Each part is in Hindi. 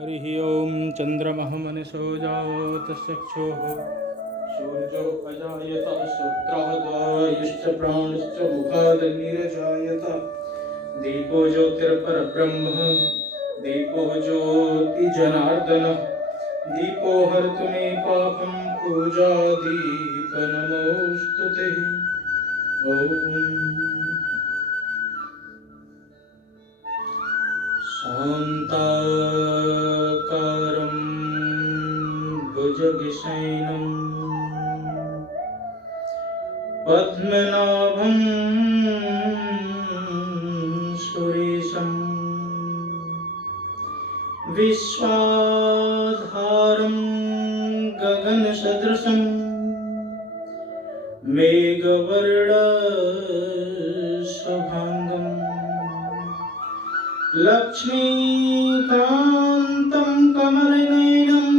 हरिः ओं चन्द्रमः मनसो जातश्चक्षुः सूर्यो अजायत श्रोत्रः प्राणश्च मुखादग्निरजायत दीपो ज्योतिर्परब्रह्म दीपो ज्योतिजनार्दनः दीपो हरतु मे पापं पूजादीप नमोऽस्तुते। ॐ शान्ताकारं भुजगशयनं पद्मनाभं सुरेशं विश्वाधारं गगनसदृशं मेघवर्णशुभाङ्गं लक्ष्मीकान्तं कमलनयनं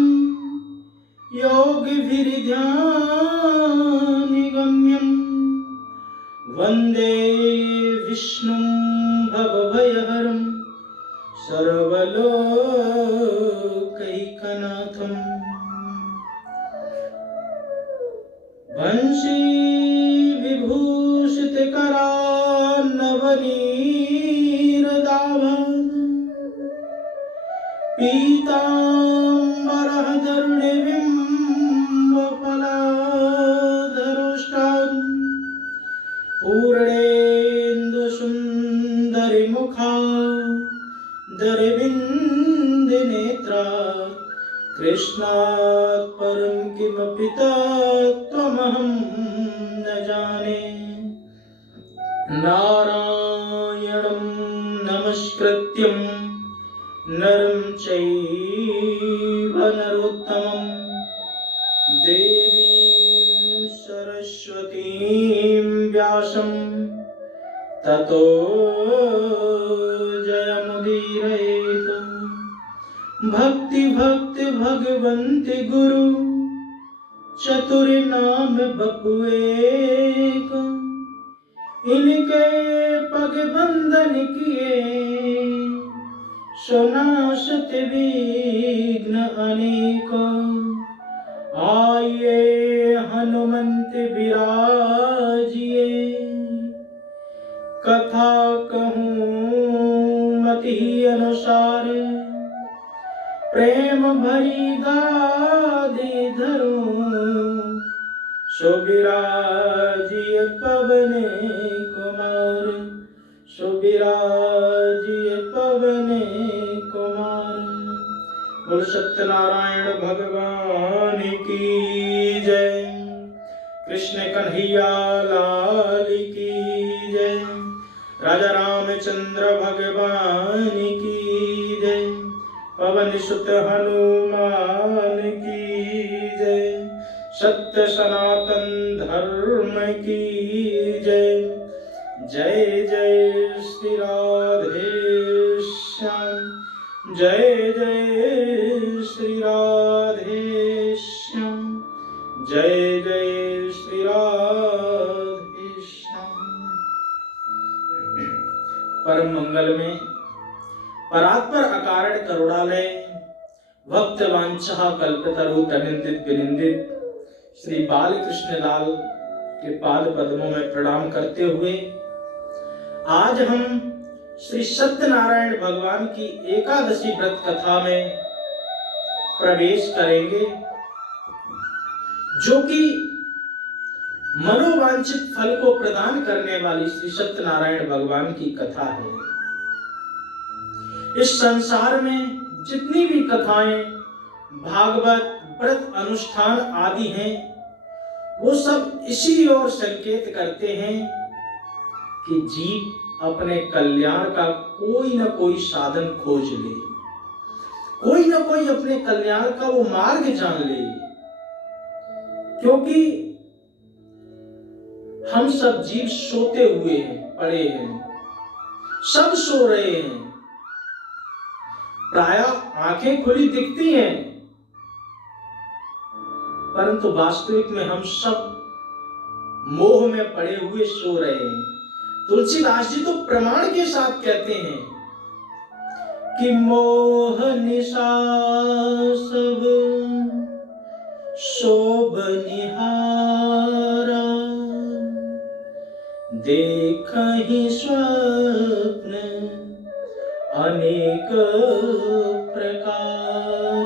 योगिभिर्ध्यानगम्यं वन्दे विष्णुं भवभयहरं सर्वलोकैकनाथं। वंशी विभूषितकरान्नवनीरदाभं पीताम्बरः धरुणिबिम्बफलाधरोष्टां पूर्णेन्दुसुन्दरिमुखा दरविन्दनेत्रा कृष्णात् परं किमपि तत्त्वमहं न जाने। नारायणं नमस्कृत्यं नरं चैव नरोत्तमं देवीं सरस्वतीं व्यासं ततो जयमुदीरयेत्। भक्ति भक्ति भगवन्ति गुरु चतुर्नाम बपुएक, इनके पग बंधन किए सुनाशत विघ्न अनेक। आइए हनुमंत विराजिए, कथा कहूँ मति अनुसार प्रेम भरी गादी धरूं सुबिराजिय पवन कुमार सुबिराजिय पवन कुमार। बोल सत्यनारायण भगवान की जय। कृष्ण कन्हैया लाल की जय। राजा रामचंद्र भगवान की जय। पवन सुत हनुमान की जय। सत्य सनातन धर्म की जय। जय जय श्री राधे श्याम, जय जय श्री राधे श्याम, जय जय श्री राधे श्याम। परम मंगल में परात्पर अकारण करुणालय भक्त वांछा कल्पतरु तनिंदित विनिंदित श्री बालकृष्ण लाल के पाद पद्मों में प्रणाम करते हुए आज हम श्री सत्यनारायण भगवान की एकादशी व्रत कथा में प्रवेश करेंगे, जो कि मनोवांछित फल को प्रदान करने वाली श्री सत्यनारायण भगवान की कथा है। इस संसार में जितनी भी कथाएं भागवत व्रत अनुष्ठान आदि हैं, वो सब इसी ओर संकेत करते हैं कि जीव अपने कल्याण का कोई न कोई साधन खोज ले, कोई न कोई अपने कल्याण का वो मार्ग जान ले। क्योंकि हम सब जीव सोते हुए हैं, पड़े हैं, सब सो रहे हैं। प्रायः आंखें खुली दिखती हैं, परंतु वास्तविक में हम सब मोह में पड़े हुए सो रहे हैं। तुलसीदास जी तो प्रमाण के साथ कहते हैं कि मोह निशा सब शोभ निहारा, देखहि स्वप्न अनेक प्रकार।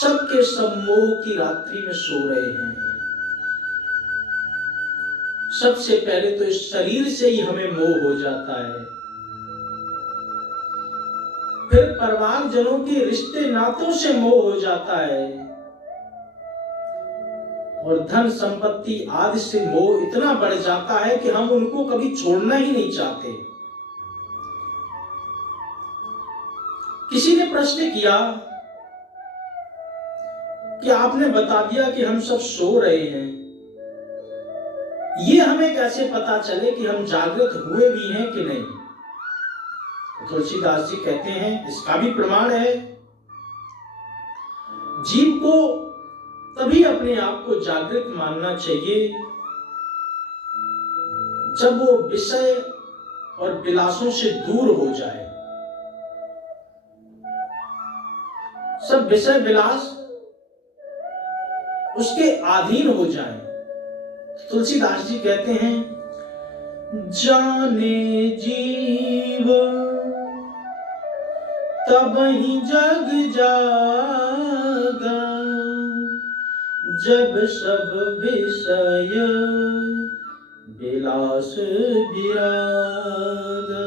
सबके सब मोह की रात्रि में सो रहे हैं। सबसे पहले तो इस शरीर से ही हमें मोह हो जाता है, फिर परिवारजनों के रिश्ते नातों से मोह हो जाता है, और धन संपत्ति आदि से मोह इतना बढ़ जाता है कि हम उनको कभी छोड़ना ही नहीं चाहते। किसी ने प्रश्न किया कि आपने बता दिया कि हम सब सो रहे हैं, ये हमें कैसे पता चले कि हम जागृत हुए भी हैं कि नहीं? तो तुलसीदास जी कहते हैं इसका भी प्रमाण है। जीव को तभी अपने आप को जागृत मानना चाहिए जब वो विषय और विलासों से दूर हो जाए। सब विषय विलास उसके अधीन हो जाए। तुलसीदास जी कहते हैं जाने जीव तब ही जग जागा, जब सब विषय विलास विरागा।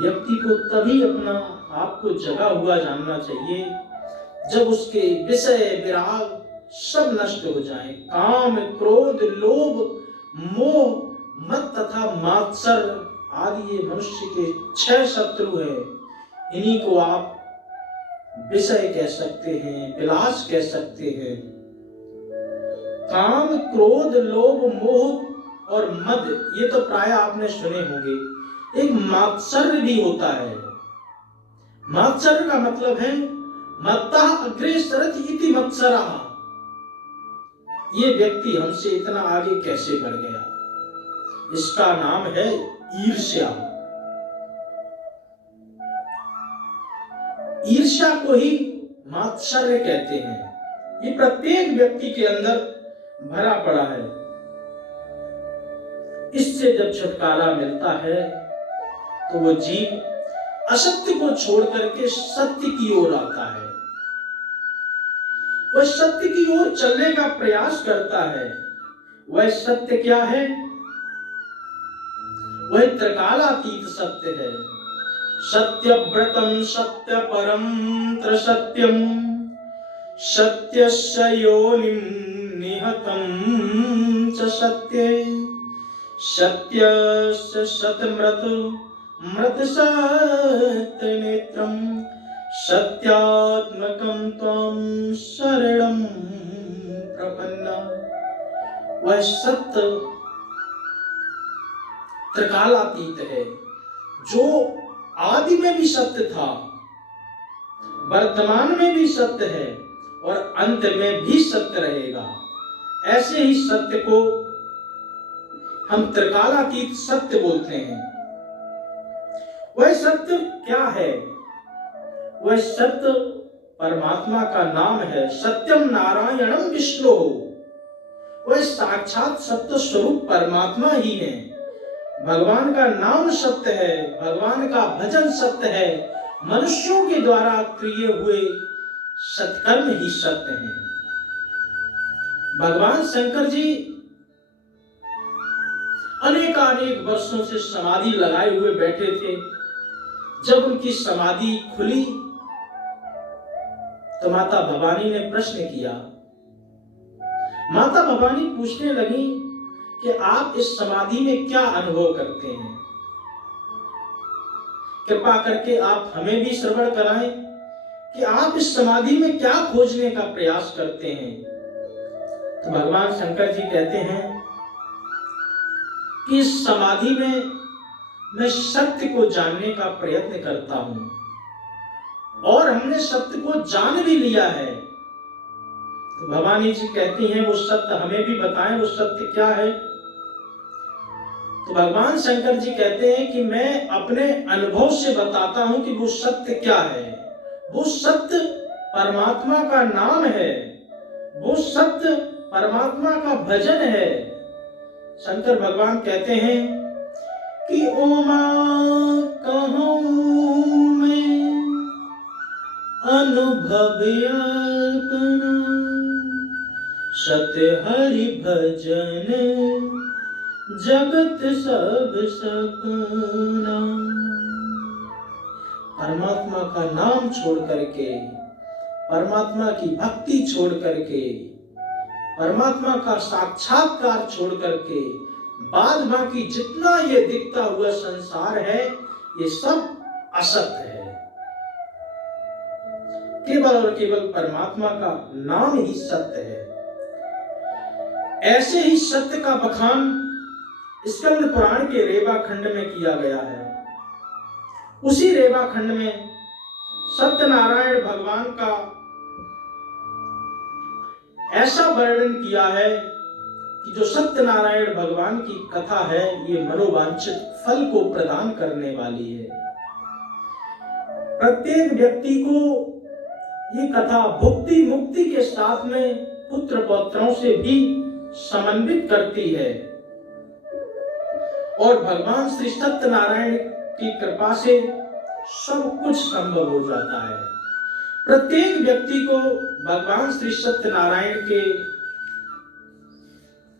व्यक्ति को तभी अपना आप को जगा हुआ जानना चाहिए जब उसके विषय विराग सब नष्ट हो जाएं। काम, क्रोध, लोभ, मोह, मद तथा मात्सर आदि ये मनुष्य के 6 शत्रु हैं। इन्हीं को आप विषय कह सकते हैं, विलास कह सकते हैं। काम, क्रोध, लोभ, मोह और मद, ये तो प्राय आपने सुने होंगे। एक मात्सर्य भी होता है। मात्सर्य का मतलब है मत्तः अग्रे सरति इति मत्सरः। ये व्यक्ति हमसे इतना आगे कैसे बढ़ गया? इसका नाम है ईर्ष्या। ईर्ष्या को ही मात्सर्य कहते हैं। ये प्रत्येक व्यक्ति के अंदर भरा पड़ा है। इससे जब छुटकारा मिलता है तो वो जीव असत्य को छोड़ करके सत्य की ओर आता है। वह सत्य की ओर चलने का प्रयास करता है। वह सत्य क्या है? वह त्रिकालातीत सत्य है। सत्यव्रतम सत्य परम त्रिसत्यम, सत्यस्य योनिं निहतं च सत्ये, सत्यस्य सतमृत मृत सत्यनेत्रम, सत्यात्मकं त्वं शरणं प्रपन्ना। वह सत्य त्रिकालातीत है, जो आदि में भी सत्य था, वर्तमान में भी सत्य है और अंत में भी सत्य रहेगा। ऐसे ही सत्य को हम त्रिकालातीत सत्य बोलते हैं। वह सत्य क्या है? वह सत्य परमात्मा का नाम है। सत्यम नारायणम विष्णु। वह साक्षात सत्य स्वरूप परमात्मा ही है। भगवान का नाम सत्य है, भगवान का भजन सत्य है, मनुष्यों के द्वारा किए हुए सत्कर्म ही सत्य हैं। भगवान शंकर जी अनेक वर्षों से समाधि लगाए हुए बैठे थे। जब उनकी समाधि खुली तो माता भवानी ने प्रश्न किया। माता भवानी पूछने लगी कि आप इस समाधि में क्या अनुभव करते हैं? कृपा करके आप हमें भी श्रवण कराएं कि आप इस समाधि में क्या खोजने का प्रयास करते हैं। तो भगवान शंकर जी कहते हैं कि इस समाधि में मैं सत्य को जानने का प्रयत्न करता हूं और हमने सत्य को जान भी लिया है। तो भवानी जी कहती हैं वो सत्य हमें भी बताएं, वो सत्य क्या है? तो भगवान शंकर जी कहते हैं कि मैं अपने अनुभव से बताता हूं कि वो सत्य क्या है। वो सत्य परमात्मा का नाम है, वो सत्य परमात्मा का भजन है। शंकर भगवान कहते हैं कि ओमा कहूं मैं अनुभव अपना, सत्य हरि भजन जगत सब सपना। परमात्मा का नाम छोड़ करके, परमात्मा की भक्ति छोड़ करके, परमात्मा का साक्षात्कार छोड़ करके बाद बाकी जितना ये दिखता हुआ संसार है ये सब असत्य है। केवल और केवल परमात्मा का नाम ही सत्य है। ऐसे ही सत्य का बखान स्कंद पुराण के रेवा खंड में किया गया है। उसी रेवा खंड में सत्यनारायण भगवान का ऐसा वर्णन किया है कि जो सत्यनारायण भगवान की कथा है ये मनोवांछित फल को प्रदान करने वाली है। प्रत्येक व्यक्ति को ये कथा भुक्ति मुक्ति के साथ में पुत्र पौत्रों से भी समन्वित करती है और भगवान श्री सत्यनारायण की कृपा से सब कुछ संभव हो जाता है। प्रत्येक व्यक्ति को भगवान श्री सत्यनारायण के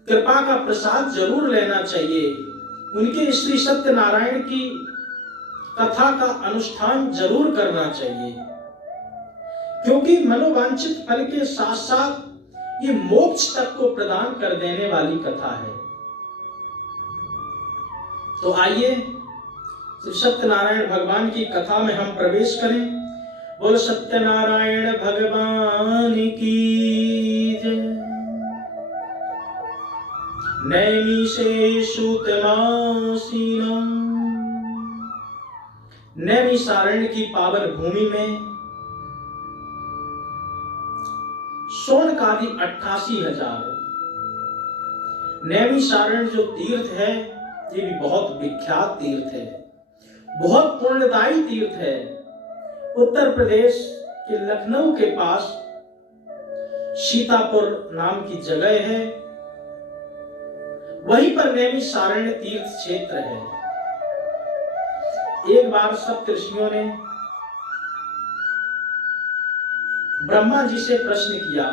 कृपा का प्रसाद जरूर लेना चाहिए। उनके श्री सत्यनारायण की कथा का अनुष्ठान जरूर करना चाहिए, क्योंकि मनोवांछित फल के साथ साथ ये मोक्ष तक को प्रदान कर देने वाली कथा है। तो आइए श्री सत्यनारायण भगवान की कथा में हम प्रवेश करें। बोल सत्यनारायण भगवान की जय। नैमिषे सूतमासीनम्, नैमिषारण्य की पावन भूमि में सोनकादि 88,000। नैमिषारण्य जो तीर्थ है ये भी बहुत विख्यात तीर्थ है, बहुत पुण्यदायी तीर्थ है। उत्तर प्रदेश के लखनऊ के पास सीतापुर नाम की जगह है, वहीं पर नैमिषारण्य तीर्थ क्षेत्र है। एक बार सप्त ऋषियों ने ब्रह्मा जी से प्रश्न किया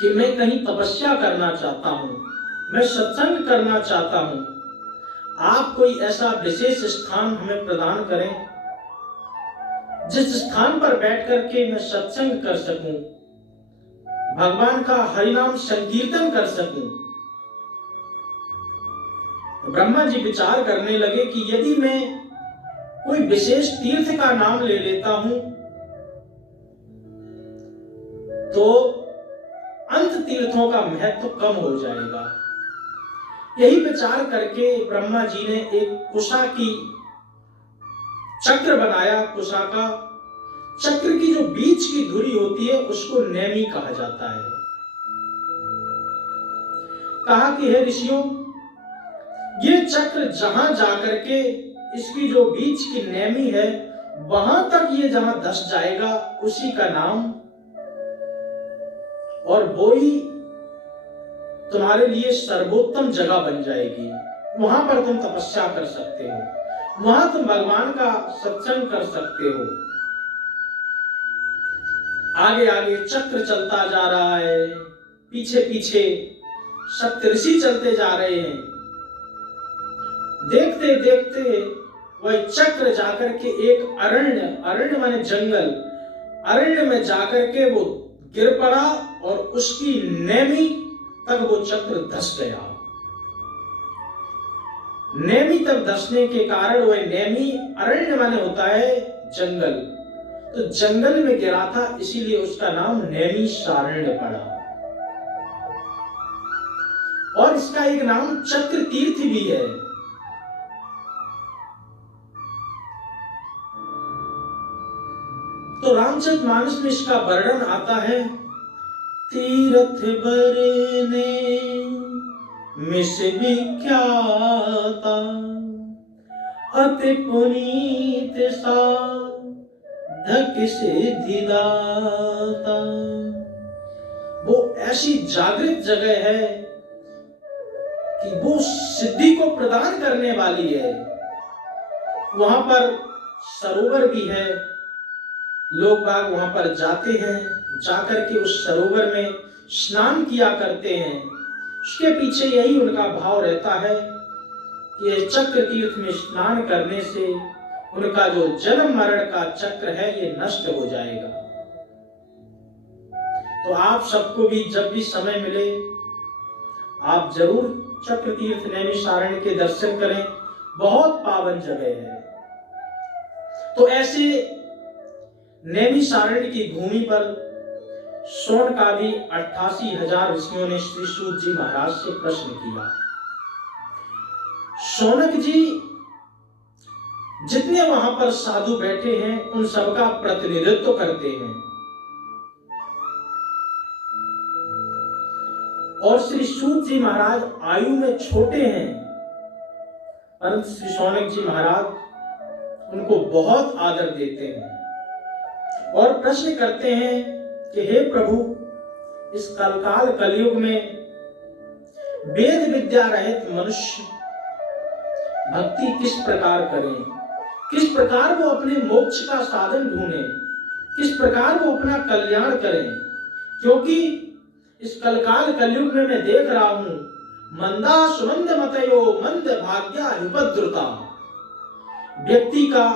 कि मैं कहीं तपस्या करना चाहता हूं, मैं सत्संग करना चाहता हूं, आप कोई ऐसा विशेष स्थान हमें प्रदान करें जिस स्थान पर बैठ करके मैं सत्संग कर सकूं, भगवान का हरिनाम संकीर्तन कर सकूं। ब्रह्मा जी विचार करने लगे कि यदि मैं कोई विशेष तीर्थ का नाम ले लेता हूं तो अंत तीर्थों का महत्व कम हो जाएगा। यही विचार करके ब्रह्मा जी ने एक कुशा की चक्र बनाया। कुशा का चक्र की जो बीच की धुरी होती है उसको नेमी कहा जाता है। कहा कि हे ऋषियों, ये चक्र जहां जाकर के इसकी जो बीच की नेमी है वहां तक ये जहां धस जाएगा उसी का नाम, और वो ही तुम्हारे लिए सर्वोत्तम जगह बन जाएगी। वहां पर तुम तपस्या कर सकते हो, वहां तुम भगवान का सत्संग कर सकते हो। आगे आगे चक्र चलता जा रहा है, पीछे पीछे सप्तऋषि चलते जा रहे हैं। देखते देखते वह चक्र जाकर के एक अरण्य, अरण्य माने जंगल, अरण्य में जाकर के वो गिर पड़ा और उसकी नेमी तक वो चक्र धस गया। नेमी तक धसने के कारण वह नेमी, अरण्य माने होता है जंगल, तो जंगल में गिरा था, इसीलिए उसका नाम नैमिषारण्य पड़ा। और इसका एक नाम चक्र तीर्थ भी है। तो रामचरितमानस में इसका वर्णन आता है। तीर्थ बरने मिस विख्याता अति पुनीत साधक सिद्धिदाता। वो ऐसी जागृत जगह है कि वो सिद्धि को प्रदान करने वाली है। वहां पर सरोवर भी है, लोग बाग वहां पर जाते हैं, जाकर के उस सरोवर में स्नान किया करते हैं। उसके पीछे यही उनका भाव रहता है कि ये चक्र तीर्थ में स्नान करने से उनका जो जन्म मरण का चक्र है ये नष्ट हो जाएगा। तो आप सबको भी जब भी समय मिले आप जरूर चक्र तीर्थ नैमिषारण्य के दर्शन करें, बहुत पावन जगह है। तो ऐसे नैमिषारण्य की भूमि पर शौनकादि 88,000 ऋषियों ने श्री सूत जी महाराज से प्रश्न किया। शौनक जी जितने वहां पर साधु बैठे हैं उन सबका प्रतिनिधित्व करते हैं और श्री सूत जी महाराज आयु में छोटे हैं, परंतु श्री शौनक जी महाराज उनको बहुत आदर देते हैं और प्रश्न करते हैं कि हे प्रभु, इस कलकाल कलयुग में वेद विद्या रहित मनुष्य भक्ति किस प्रकार करें, किस प्रकार वो अपने मोक्ष का साधन ढूंढें, किस प्रकार वो अपना कल्याण करें। क्योंकि इस कलकाल कलयुग में मैं देख रहा हूं मंदा सुमंद मतयो मंद भाग्या उपद्रुता। व्यक्ति का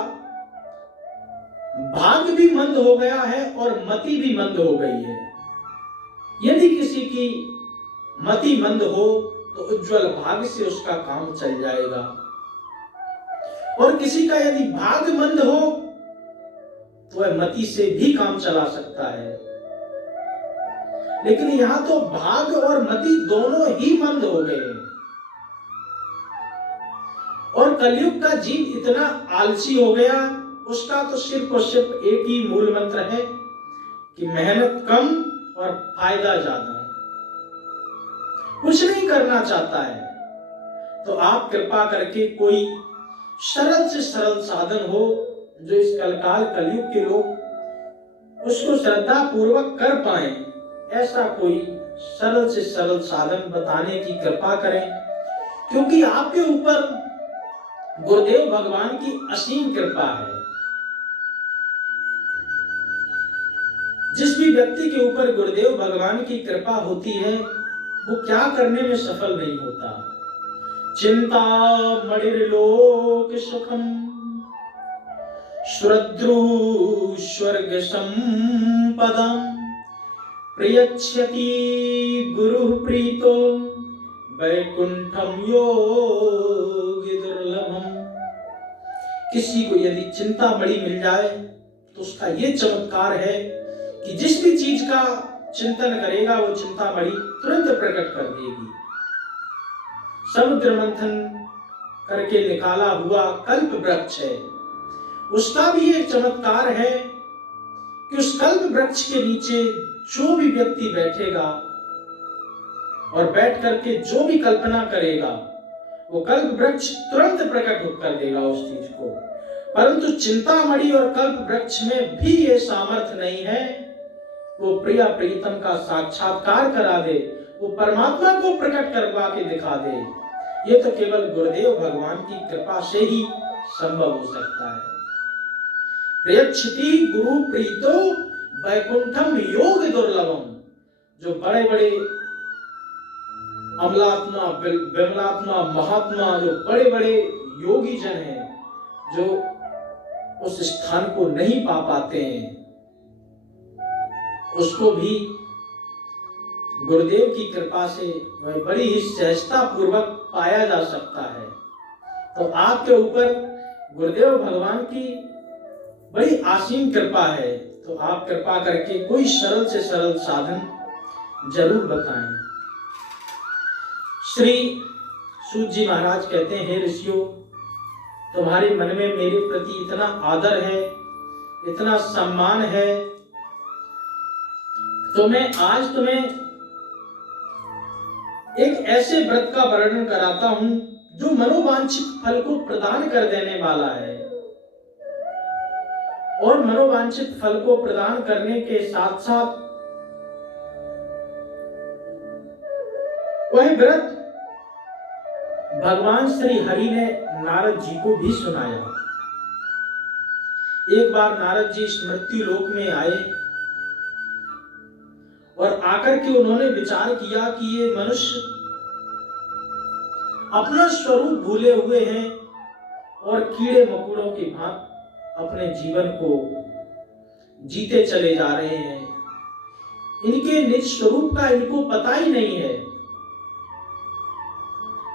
भाग्य भी मंद हो गया है और मति भी मंद हो गई है। यदि किसी की मति मंद हो तो उज्जवल भाग्य से उसका काम चल जाएगा, और किसी का यदि भाग्य मंद हो तो वह मति से भी काम चला सकता है। लेकिन यहां तो भाग्य और मति दोनों ही मंद हो गए हैं। और कलयुग का जीव इतना आलसी हो गया, उसका तो सिर्फ और सिर्फ एक ही मूल मंत्र है कि मेहनत कम और फायदा ज्यादा, कुछ नहीं करना चाहता है। तो आप कृपा करके कोई सरल से सरल साधन हो जो इस कलकाल कलयुग के लोग उसको श्रद्धा पूर्वक कर पाए, ऐसा कोई सरल से सरल साधन बताने की कृपा करें, क्योंकि आपके ऊपर गुरुदेव भगवान की असीम कृपा है। जिस भी व्यक्ति के ऊपर गुरुदेव भगवान की कृपा होती है वो क्या करने में सफल नहीं होता। चिंता मणिर्लोक सुखम श्रद्रु स्वर्ग संपदम प्रयच्छति गुरु प्रीतो वैकुंठम योगी दुर्लभम। किसी को यदि चिंता बड़ी मिल जाए तो उसका ये चमत्कार है कि जिस भी चीज का चिंतन करेगा वो चिंता बड़ी तुरंत प्रकट कर देगी। समुद्र मंथन करके निकाला हुआ कल्प वृक्ष है, उसका भी एक चमत्कार है कि उस कल्प वृक्ष के नीचे जो भी व्यक्ति बैठेगा और बैठ करके जो भी कल्पना करेगा वो कल्प वृक्ष तुरंत प्रकट कर देगा उस चीज को। परंतु चिंतामणि और कल्प वृक्ष में भी ये सामर्थ्य नहीं है वो प्रिया प्रीतम का साक्षात्कार करा दे, वो परमात्मा को प्रकट करवा के दिखा दे। ये तो केवल गुरुदेव भगवान की कृपा से ही संभव हो सकता है। प्रयच्छति गुरु प्रीतो वैकुंठम योग दुर्लभम। जो बड़े बड़े अमलात्मा विमलात्मा महात्मा, जो बड़े बड़े योगी जन हैं, जो उस स्थान को नहीं पा पाते हैं, उसको भी गुरुदेव की कृपा से वह बड़ी ही सहजता पूर्वक पाया जा सकता है। तो आपके ऊपर गुरुदेव भगवान की बड़ी असीम कृपा है, तो आप कृपा करके कोई सरल से सरल साधन जरूर बताएं। श्री सूत जी महाराज कहते हैं, हे ऋषियों, तुम्हारे मन में मेरे प्रति इतना आदर है, इतना सम्मान है, तो मैं आज तुम्हें एक ऐसे व्रत का वर्णन कराता हूं जो मनोवांछित फल को प्रदान कर देने वाला है, और मनोवांछित फल को प्रदान करने के साथ साथ वह व्रत भगवान श्री हरि ने नारद जी को भी सुनाया। एक बार नारद जी मृत्यु लोक में आए और आकर के उन्होंने विचार किया कि ये मनुष्य अपना स्वरूप भूले हुए हैं और कीड़े मकोड़ों की भांति अपने जीवन को जीते चले जा रहे हैं। इनके निज स्वरूप का इनको पता ही नहीं है।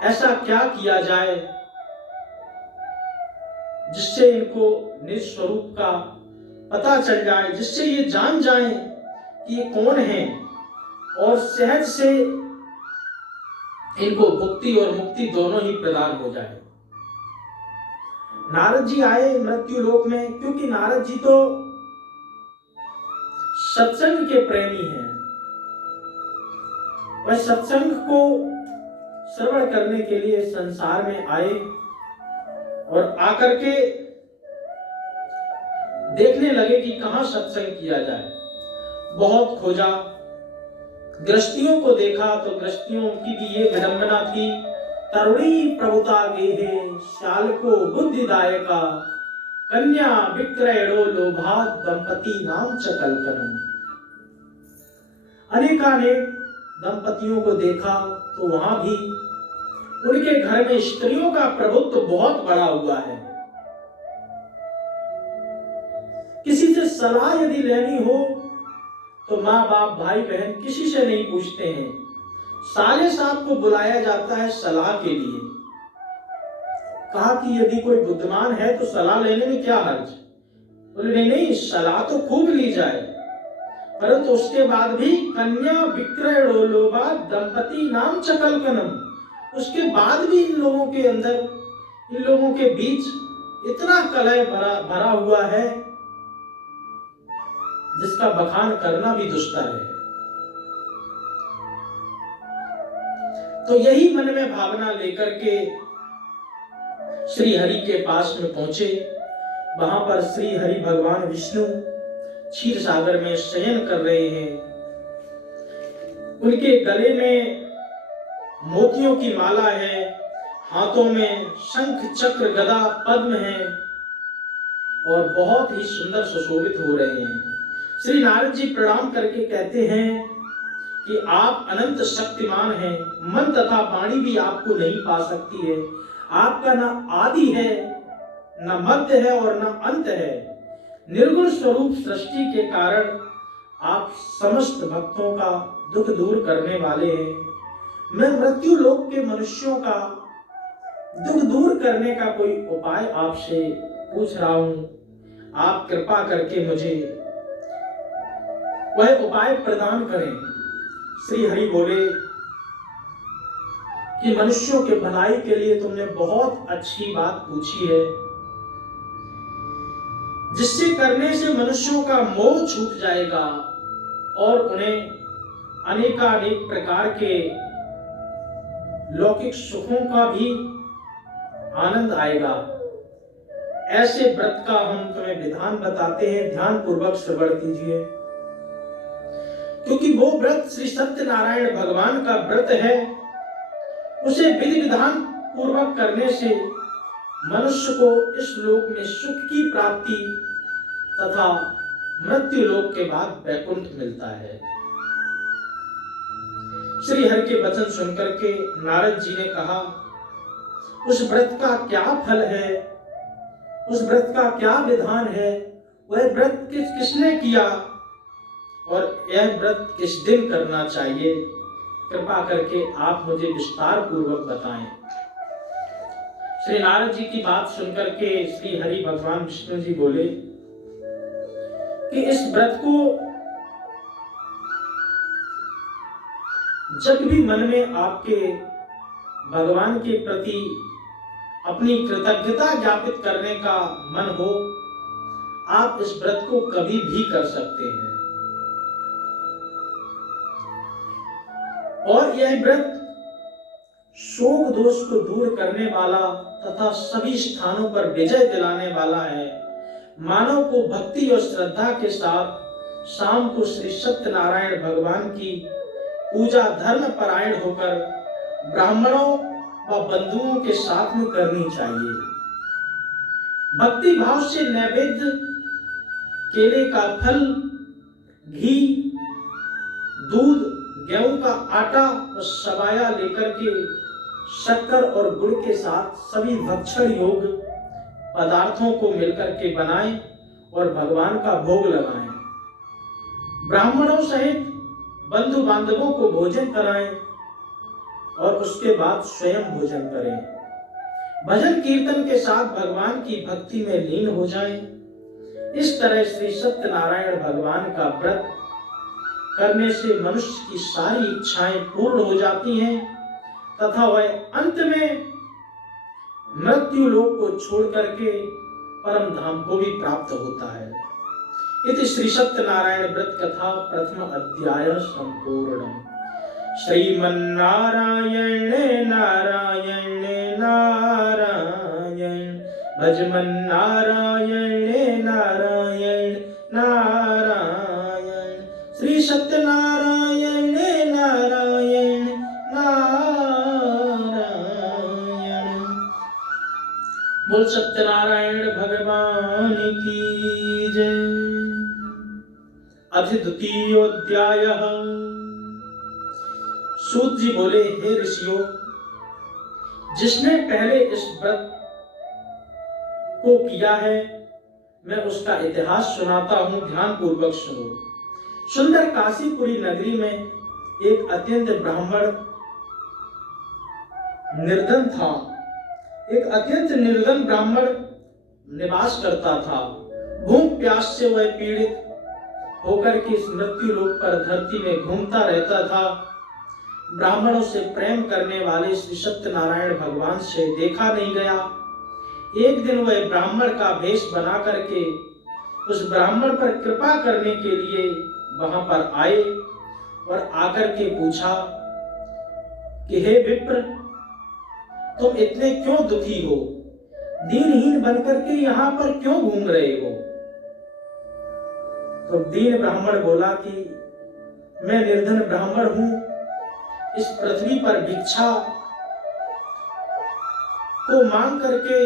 ऐसा क्या किया जाए जिससे इनको निज स्वरूप का पता चल जाए, जिससे ये जान जाएं कि ये कौन है और सहज से इनको भुक्ति और मुक्ति दोनों ही प्रदान हो जाए। नारद जी आए मृत्यु लोक में, क्योंकि नारद जी तो सत्संग के प्रेमी हैं। वह सत्संग को श्रवण करने के लिए संसार में आए और आकर के देखने लगे कि कहां सत्संग किया जाए। बहुत खोजा, गृहस्थियों को देखा तो गृहस्थियों की भी ये विडंबना थी, तरुणी प्रभुता गेहे श्याल को बुद्धिदायका कन्या विक्रयणो लोभात दंपति नाम च कल्पनम। अनेकानेक दंपतियों को देखा तो वहां भी उनके घर में स्त्रियों का प्रभुत्व बहुत बड़ा हुआ है। किसी से सलाह यदि लेनी हो तो माँ बाप भाई बहन किसी से नहीं पूछते हैं, साले साहब को बुलाया जाता है सलाह के लिए। कहा कि यदि कोई बुद्धिमान है तो सलाह लेने में क्या हर्ज। बोले नहीं, सलाह तो खूब ली जाए, परंतु उसके बाद भी कन्या विक्रय लोभात दंपति नाम च कल्पनम, उसके बाद भी इन लोगों के अंदर, इन लोगों के बीच इतना कलह भरा हुआ है जिसका बखान करना भी दुष्कर है। तो यही मन में भावना लेकर के श्री हरि के पास में पहुंचे। वहां पर श्री हरि भगवान विष्णु क्षीर सागर में शयन कर रहे हैं। उनके गले में मोतियों की माला है, हाथों में शंख चक्र गदा पद्म है और बहुत ही सुंदर सुशोभित हो रहे हैं। श्री नारद जी प्रणाम करके कहते हैं कि आप अनंत शक्तिमान हैं, मन तथा वाणी भी आपको नहीं पा सकती है। आपका न आदि है, न मध्य है और न अंत है। निर्गुण स्वरूप सृष्टि के कारण आप समस्त भक्तों का दुख दूर करने वाले हैं। मैं मृत्यु लोक के मनुष्यों का दुख दूर करने का कोई उपाय आपसे पूछ रहा हूं। आप कृपा करके मुझे वह उपाय प्रदान करें। श्री हरि बोले कि मनुष्यों के भलाई के लिए तुमने बहुत अच्छी बात पूछी है, जिससे करने से मनुष्यों का मोह छूट जाएगा और उन्हें अनेकानेक प्रकार के लौकिक सुखों का भी आनंद आएगा। ऐसे व्रत का हम तुम्हें विधान बताते हैं, ध्यान पूर्वक श्रवण कीजिए, क्योंकि वो व्रत श्री सत्यनारायण भगवान का व्रत है। उसे विधि विधान पूर्वक करने से मनुष्य को इस लोक में सुख की प्राप्ति तथा मृत्यु लोक के बाद वैकुंठ मिलता है। श्री हरि के वचन सुनकर के नारद जी ने कहा, उस व्रत का क्या फल है, उस व्रत का क्या विधान है, वह व्रत किसने किया और यह व्रत किस दिन करना चाहिए, कृपा करके आप मुझे विस्तार पूर्वक बताएं। श्री नारद जी की बात सुनकर के श्री हरि भगवान विष्णु जी बोले कि इस व्रत को जब भी मन में आपके भगवान के प्रति अपनी कृतज्ञता ज्ञापित करने का मन हो, आप इस व्रत को कभी भी कर सकते हैं। और यह व्रत शोक दोष को दूर करने वाला तथा सभी स्थानों पर विजय दिलाने वाला है। मानव को भक्ति और श्रद्धा के साथ शाम को श्री सत्यनारायण भगवान की पूजा धर्म परायण होकर ब्राह्मणों व बंधुओं के साथ में करनी चाहिए। भक्ति भाव से नैवेद्य केले का फल, घी, दूध, गेहूं का आटा और सवाया लेकर के शक्कर और गुड़ के साथ सभी भक्षण योग्य पदार्थों को मिलकर के बनाएं और भगवान का भोग लगाएं। ब्राह्मणों सहित बंधु बांधवों को भोजन कराएं और उसके बाद स्वयं भोजन करें। भजन कीर्तन के साथ भगवान की भक्ति में लीन हो जाएं। इस तरह श्री सत्यनारायण भगवान का व्रत करने से मनुष्य की सारी इच्छाएं पूर्ण हो जाती हैं तथा वह अंत में मृत्यु लोक को छोड़ करके परम धाम को भी प्राप्त होता है। इति श्री सत्यनारायण व्रत कथा प्रथम अध्याय संपूर्णम्। श्रीमन्नारायण नारायण नारायण भजमन्नारायण नारायण नारायण श्री सत्यनारायण नारायण नारायण। बोल सत्यनारायण भगवान की जय। द्वितीयोऽध्यायः। सूत जी बोले, हे ऋषियों, जिसने पहले इस व्रत को किया है मैं उसका इतिहास सुनाता हूं, ध्यान पूर्वक सुनो। सुंदर काशीपुरी नगरी में एक अत्यंत ब्राह्मण निर्धन था। एक अत्यंत निर्धन ब्राह्मण निवास करता था। भूख प्यास से वह पीड़ित होकर के इस मृत्यु लोक पर धरती में घूमता रहता था। ब्राह्मणों से प्रेम करने वाले श्री सत्यनारायण भगवान से देखा नहीं गया। एक दिन वह ब्राह्मण का भेष बना करके उस ब्राह्मण पर कृपा करने के लिए वहां पर आए और आकर के पूछा कि हे विप्र, तुम इतने क्यों दुखी हो? दीनहीन बनकर के यहाँ पर क्यों घूम रहे हो? तो दीन ब्राह्मण बोला कि मैं निर्धन ब्राह्मण हूं, इस पृथ्वी पर भिक्षा को मांग करके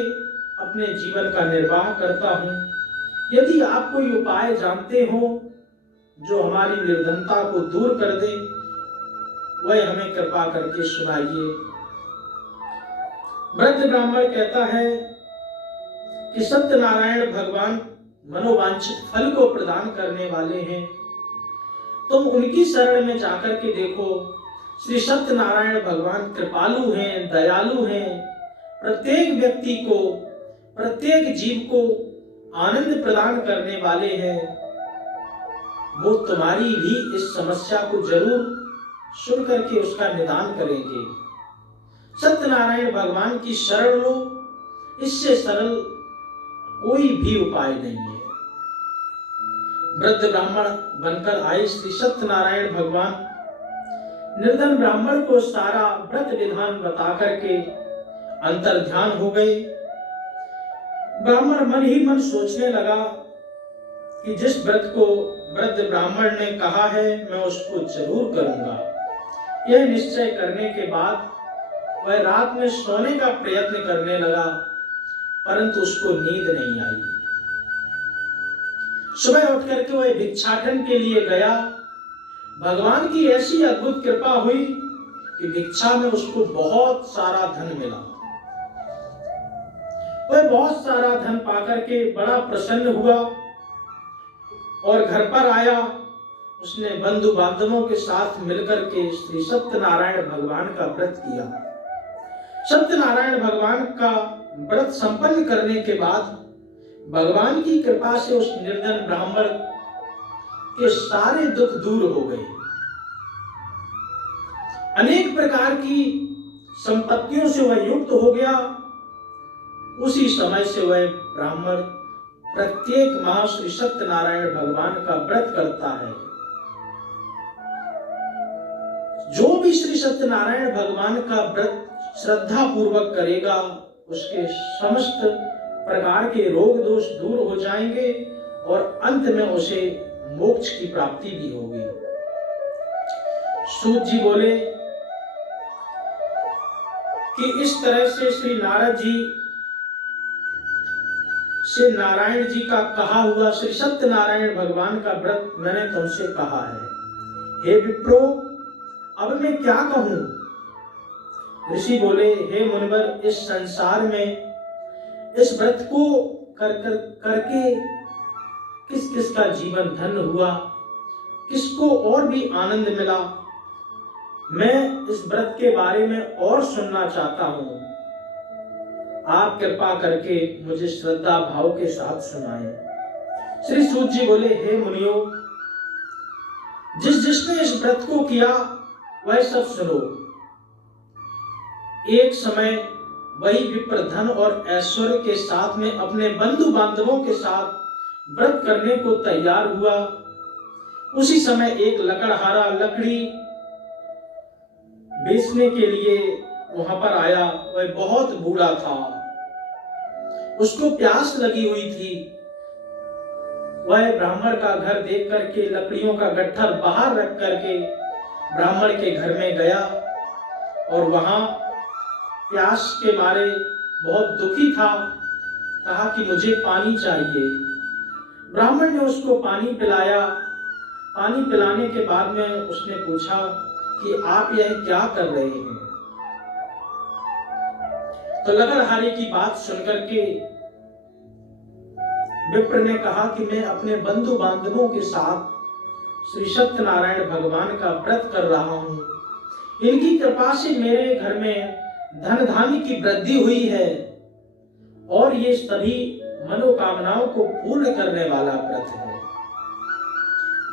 अपने जीवन का निर्वाह करता हूं। यदि आप कोई उपाय जानते हो जो हमारी निर्धनता को दूर कर दे, वह हमें कृपा करके सुनाइए। वृद्ध ब्राह्मण कहता है कि सत्यनारायण भगवान मनोवांछित फल को प्रदान करने वाले हैं। तुम उनकी शरण में जाकर के देखो। श्री सत्यनारायण भगवान कृपालु हैं, दयालु हैं। प्रत्येक व्यक्ति को, प्रत्येक जीव को आनंद प्रदान करने वाले हैं। वो तुम्हारी भी इस समस्या को जरूर सुन करके उसका निदान करेंगे। सत्यनारायण भगवान की शरण लो, इससे सरल कोई भी उपाय नहीं है। वृद्ध ब्राह्मण बनकर आए श्री सत्यनारायण भगवान निर्धन ब्राह्मण को सारा व्रत विधान बता करके अंतर ध्यान हो गए। ब्राह्मण मन ही मन सोचने लगा कि जिस व्रत को वृद्ध ब्राह्मण ने कहा है मैं उसको जरूर करूंगा। यह निश्चय करने के बाद वह रात में सोने का प्रयत्न करने लगा, परंतु उसको नींद नहीं आई। सुबह उठ करके वह भिक्षाटन के लिए गया। भगवान की ऐसी अद्भुत कृपा हुई कि भिक्षा में उसको बहुत सारा धन मिला। वह बहुत सारा धन पाकर के बड़ा प्रसन्न हुआ और घर पर आया। उसने बंधु बांधवों के साथ मिलकर के श्री सत्यनारायण भगवान का व्रत किया। सत्यनारायण भगवान का व्रत संपन्न करने के बाद भगवान की कृपा से उस निर्धन ब्राह्मण के सारे दुख दूर हो गए। अनेक प्रकार की संपत्तियों से वह युक्त हो गया। उसी समय से वह ब्राह्मण प्रत्येक माह श्री सत्यनारायण भगवान का व्रत करता है। जो भी श्री सत्यनारायण भगवान का व्रत श्रद्धा पूर्वक करेगा उसके समस्त प्रकार के रोग दोष दूर हो जाएंगे और अंत में उसे मोक्ष की प्राप्ति भी होगी। सूत जी बोले कि इस तरह से श्री नारद जी से नारायण जी का कहा हुआ श्री सत्यनारायण भगवान का व्रत मैंने तुमसे कहा है। हे विप्रो, अब मैं क्या कहूं? ऋषि बोले, हे मुनिवर, इस संसार में इस व्रत को करके किस किस का जीवन धन्य हुआ, किसको और भी आनंद मिला, मैं इस व्रत के बारे में और सुनना चाहता हूं। आप कृपा करके मुझे श्रद्धा भाव के साथ सुनाएं। श्री सूत जी बोले, हे मुनियो, जिसने इस व्रत को किया वह सब सुनो। एक समय वही विप्र धन और ऐश्वर्य के साथ में अपने बंधु बांधवों के साथ व्रत करने को तैयार हुआ। उसी समय एक लकड़हारा लकड़ी बेचने के लिए वहां पर आया। वह बहुत बूढ़ा था, उसको प्यास लगी हुई थी। वह ब्राह्मण का घर देख करके लकड़ियों का गट्ठर बाहर रख करके ब्राह्मण के घर में गया और वहां प्यास के मारे बहुत दुखी था। कहा कि मुझे पानी चाहिए। ब्राह्मण ने उसको पानी पिलाया। पानी पिलाने के बाद में उसने पूछा कि आप यह क्या कर रहे हैं? तो लकड़हारे की बात सुनकर के विप्र ने कहा कि मैं अपने बंधु बांधवों के साथ श्री सत्यनारायण भगवान का व्रत कर रहा हूं। इनकी कृपा से मेरे घर में धन धान्य की वृद्धि हुई है और ये सभी मनोकामनाओं को पूर्ण करने वाला व्रत है।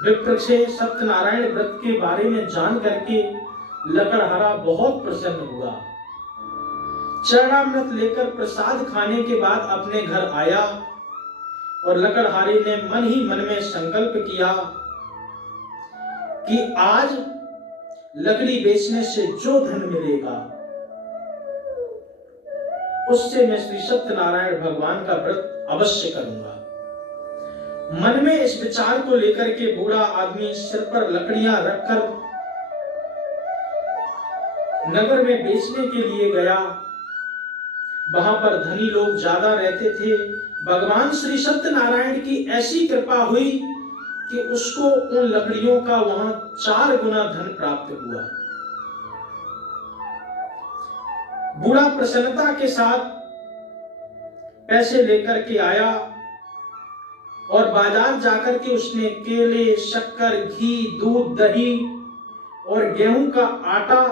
विप्र से सत्यनारायण व्रत के बारे में जान करके लकड़हारा बहुत प्रसन्न हुआ। चरणामृत लेकर प्रसाद खाने के बाद अपने घर आया और लकड़हारे ने मन ही मन में संकल्प किया कि आज लकड़ी बेचने से जो धन मिलेगा उससे मैं श्री सत्यनारायण भगवान का व्रत अवश्य करूंगा। मन में इस विचार को लेकर के बूढ़ा आदमी सिर पर लकड़ियां रखकर नगर में बेचने के लिए गया। वहां पर धनी लोग ज्यादा रहते थे। भगवान श्री सत्यनारायण की ऐसी कृपा हुई कि उसको उन लकड़ियों का वहां 4 गुना धन प्राप्त हुआ। बूढ़ा प्रसन्नता के साथ पैसे लेकर के आया और बाजार जाकर के उसने केले, शक्कर, घी, दूध, दही और गेहूं का आटा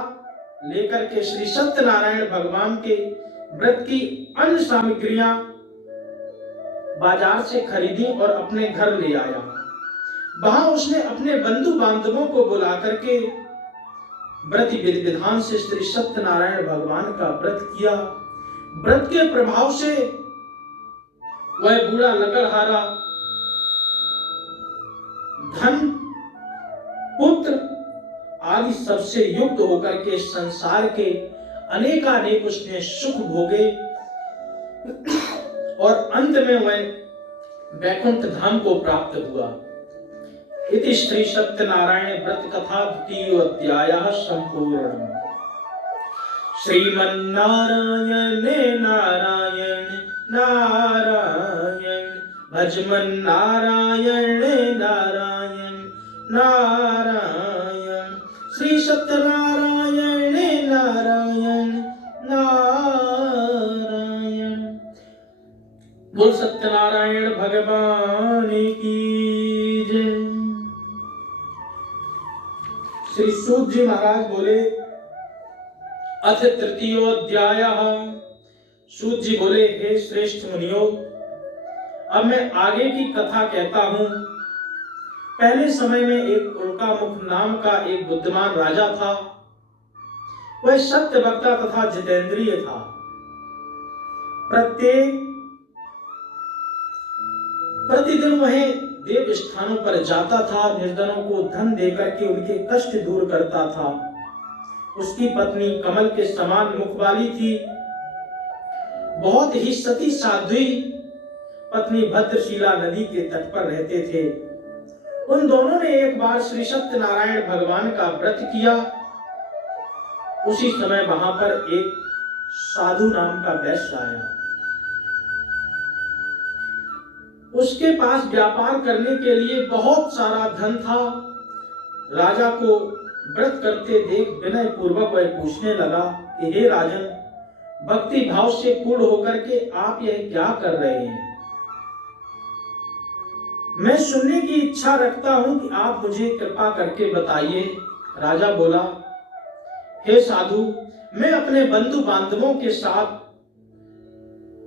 लेकर के श्री सत्यनारायण भगवान के व्रत की अन्य सामग्रियां बाजार से खरीदी और अपने घर ले आया। वहां उसने अपने बंधु बांधवों को बुला करके व्रत विधि विधान से श्री सत्यनारायण भगवान का व्रत किया। व्रत के प्रभाव से वह बूढ़ा लकड़हारा धन, पुत्र आदि सबसे युक्त होकर के संसार के अनेकानेक उसने सुख भोगे और अंत में वह वैकुंठ धाम को प्राप्त हुआ। इति श्री सत्यनारायण व्रत कथा 2 अध्यायः संपूर्णम्। श्रीमन्नारायण नारायण नारायण भजमन नारायण नारायण नारायण श्री सत्यनारायण नारायण नारायण। बोल सत्यनारायण भगवान की जय। श्री सूत जी महाराज बोले, अथ तृतीयोऽध्यायः। सूत जी बोले, हे श्रेष्ठ मुनियो, अब मैं आगे की कथा कहता हूं। पहले समय में एक उल्कामुख नाम का एक बुद्धिमान राजा था। वह सत्य वक्ता तथा जितेंद्रिय था। प्रतिदिन वह देव स्थानों पर जाता था, निर्धनों को धन देकर के उनके कष्ट दूर करता था। उसकी पत्नी कमल के समान मुख वाली थी। बहुत ही सती साध्वी पत्नी भद्रशिला नदी के तट पर रहते थे। उन दोनों ने एक बार श्री सत्यनारायण भगवान का व्रत किया। उसी समय वहां पर एक साधु नाम का वैश्य आया। उसके पास व्यापार करने के लिए बहुत सारा धन था। राजा को व्रत करते देख विनय पूर्वक वह पूछने लगा कि हे राजन, भक्ति भाव से पूर्ण होकर के आप यह क्या कर रहे हैं? मैं सुनने की इच्छा रखता हूं कि आप मुझे कृपा करके बताइए। राजा बोला, हे साधु, मैं अपने बंधु बांधवों के साथ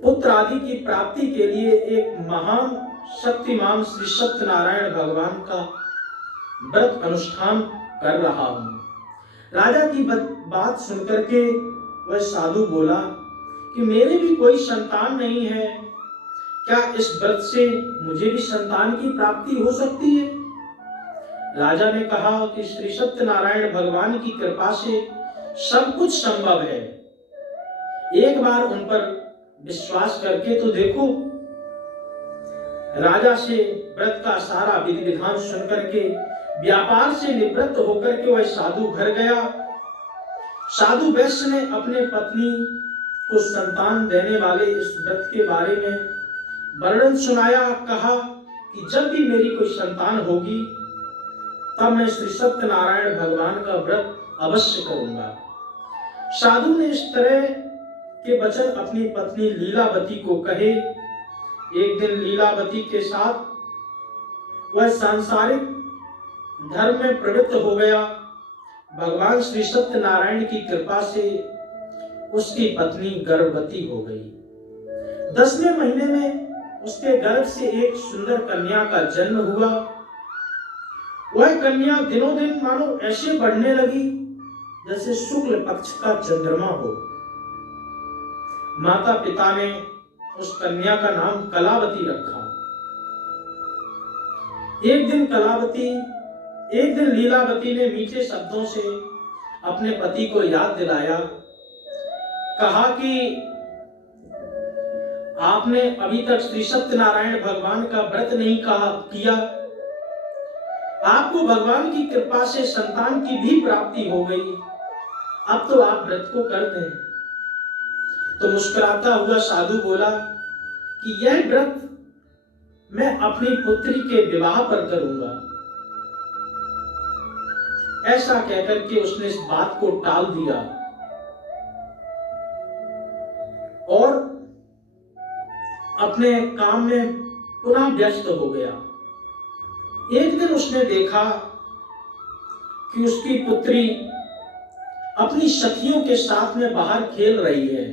पुत्र आदि की प्राप्ति के लिए एक महान शक्तिमान श्री सत्यनारायण भगवान का व्रत अनुष्ठान कर रहा हूं। राजा की बात सुनकर के वह साधु बोला कि मेरे भी कोई संतान नहीं है, क्या इस व्रत से मुझे भी संतान की प्राप्ति हो सकती है? राजा ने कहा कि श्री सत्यनारायण भगवान की कृपा से सब कुछ संभव है, एक बार उन पर विश्वास करके तो देखो। राजा से व्रत का सारा विधि विधान सुनकर के व्यापार से निवृत्त होकर के वह साधु घर गया। साधु वैश्य ने अपने पत्नी को संतान देने वाले इस व्रत के बारे में वर्णन सुनाया। कहा कि जब भी मेरी कोई संतान होगी तब मैं श्री सत्यनारायण भगवान का व्रत अवश्य करूंगा। साधु ने इस तरह के वचन अपनी पत्नी लीलावती को कहे। एक दिन लीलावती के साथ वह सांसारिक धर्म में प्रवृत्त हो गया। भगवान श्री सत्यनारायण की कृपा से उसकी पत्नी गर्भवती हो गई। 10वें महीने में उसके गर्भ से एक सुंदर कन्या का जन्म हुआ। वह कन्या दिनों दिन मानो ऐसे बढ़ने लगी जैसे शुक्ल पक्ष का चंद्रमा हो। माता पिता ने उस कन्या का नाम कलावती रखा। एक दिन लीलावती ने मीठे शब्दों से अपने पति को याद दिलाया। कहा कि आपने अभी तक श्री सत्यनारायण भगवान का व्रत नहीं किया। आपको भगवान की कृपा से संतान की भी प्राप्ति हो गई। अब तो आप व्रत को कर दें। तो मुस्कुराता हुआ साधु बोला कि यह व्रत मैं अपनी पुत्री के विवाह पर करूंगा। ऐसा कहकर के उसने इस बात को टाल दिया और अपने काम में पुनः व्यस्त हो गया। एक दिन उसने देखा कि उसकी पुत्री अपनी सखियों के साथ में बाहर खेल रही है।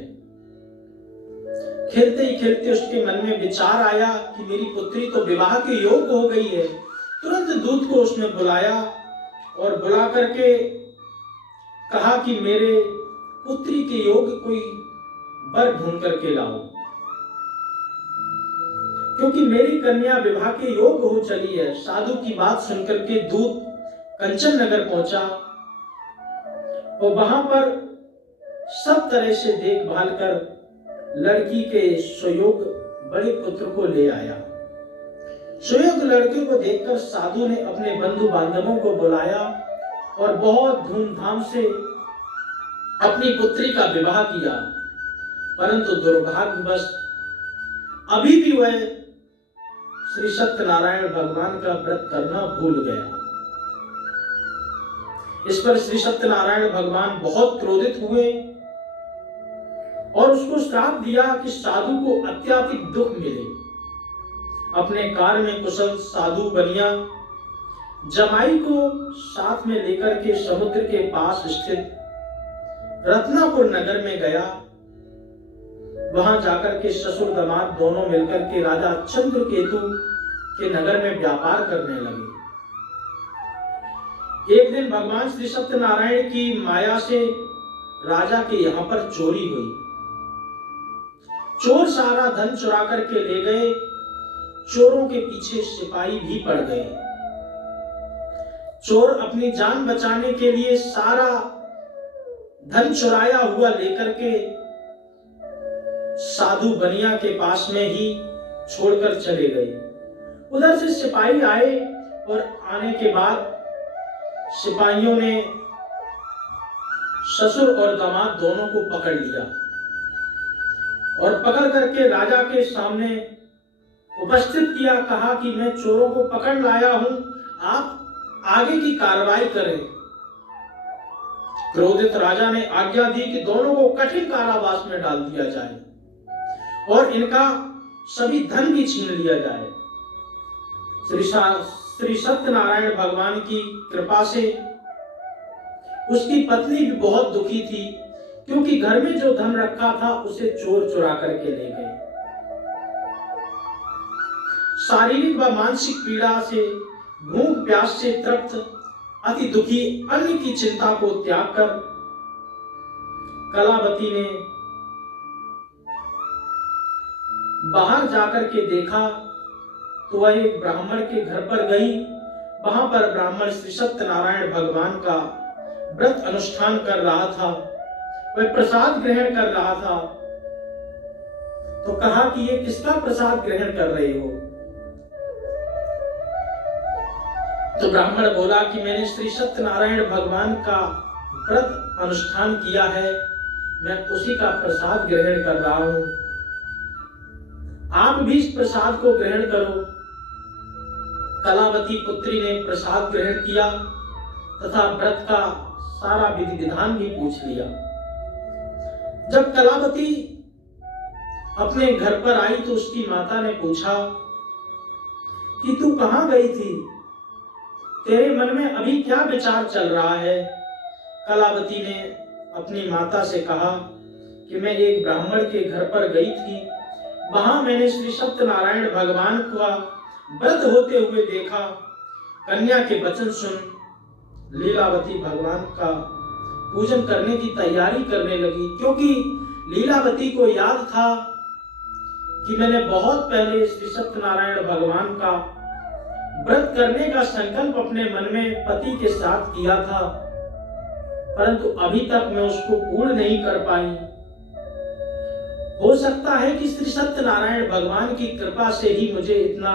खेलते ही खेलते उसके मन में विचार आया कि मेरी पुत्री तो विवाह के योग्य हो गई है। तुरंत दूत को उसने बुलाया और बुला करके कहा कि मेरे पुत्री के योग्य कोई वर ढूंढ करके लाओ, क्योंकि मेरी कन्या विवाह के योग्य हो चली है। साधु की बात सुनकर के दूत कंचन नगर पहुंचा और वहां पर सब तरह से देखभाल कर लड़की के सुयोग्य बड़े पुत्र को ले आया। सुयोग्य लड़के को देखकर साधु ने अपने बंधु बांधवों को बुलाया और बहुत धूमधाम से अपनी पुत्री का विवाह किया। परंतु दुर्भाग्यवश अभी भी वह श्री सत्यनारायण भगवान का व्रत करना भूल गया। इस पर श्री सत्यनारायण भगवान बहुत क्रोधित हुए और उसको श्राप दिया कि साधु को अत्यधिक दुख मिले। अपने कार्य में कुशल साधु बनिया जमाई को साथ में लेकर के समुद्र के पास स्थित रत्नापुर नगर में गया। वहां जाकर के ससुर दामाद दोनों मिलकर के राजा चंद्रकेतु के नगर में व्यापार करने लगे। एक दिन भगवान श्री सत्यनारायण की माया से राजा के यहां पर चोरी हुई। चोर सारा धन चुरा करके ले गए। चोरों के पीछे सिपाही भी पड़ गए। चोर अपनी जान बचाने के लिए सारा धन चुराया हुआ लेकर के साधु बनिया के पास में ही छोड़कर चले गए। उधर से सिपाही आए और आने के बाद सिपाहियों ने ससुर और दामाद दोनों को पकड़ लिया और पकड़ करके राजा के सामने उपस्थित किया। कहा कि मैं चोरों को पकड़ लाया हूं, आप आगे की कार्रवाई करें। क्रोधित राजा ने आज्ञा दी कि दोनों को कठिन कारावास में डाल दिया जाए और इनका सभी धन भी छीन लिया जाए। श्री सत्यनारायण भगवान की कृपा से उसकी पत्नी भी बहुत दुखी थी, क्योंकि घर में जो धन रखा था उसे चोर चुरा करके ले गए। शारीरिक व मानसिक पीड़ा से, भूख प्यास से तृप्त, अति दुखी, अन्न की चिंता को त्याग कर कलावती ने बाहर जाकर के देखा तो वह एक ब्राह्मण के घर पर गई। वहां पर ब्राह्मण श्री सत्यनारायण भगवान का व्रत अनुष्ठान कर रहा था, वह प्रसाद ग्रहण कर रहा था। तो कहा कि ये किसका प्रसाद ग्रहण कर रहे हो? तो ब्राह्मण बोला कि मैंने श्री सत्यनारायण भगवान का व्रत अनुष्ठान किया है, मैं उसी का प्रसाद ग्रहण कर रहा हूं, आप भी इस प्रसाद को ग्रहण करो। कलावती पुत्री ने प्रसाद ग्रहण किया तथा व्रत का सारा विधि विधान भी पूछ लिया। जब कलावती अपने घर पर आई तो उसकी माता ने पूछा कि तू कहां गई थी, तेरे मन में अभी क्या विचार चल रहा है? कलावती ने अपनी माता से कहा कि मैं एक ब्राह्मण के घर पर गई थी, वहां मैंने श्री सत्यनारायण भगवान का व्रत होते हुए देखा। कन्या के वचन सुन लीलावती भगवान का पूजन करने की तैयारी करने लगी, क्योंकि लीलावती को याद था कि मैंने बहुत पहले श्री सत्यनारायण भगवान का व्रत करने का संकल्प अपने मन में पति के साथ किया था, परंतु अभी तक मैं उसको पूर्ण नहीं कर पाई। हो सकता है कि श्री सत्यनारायण भगवान की कृपा से ही मुझे इतना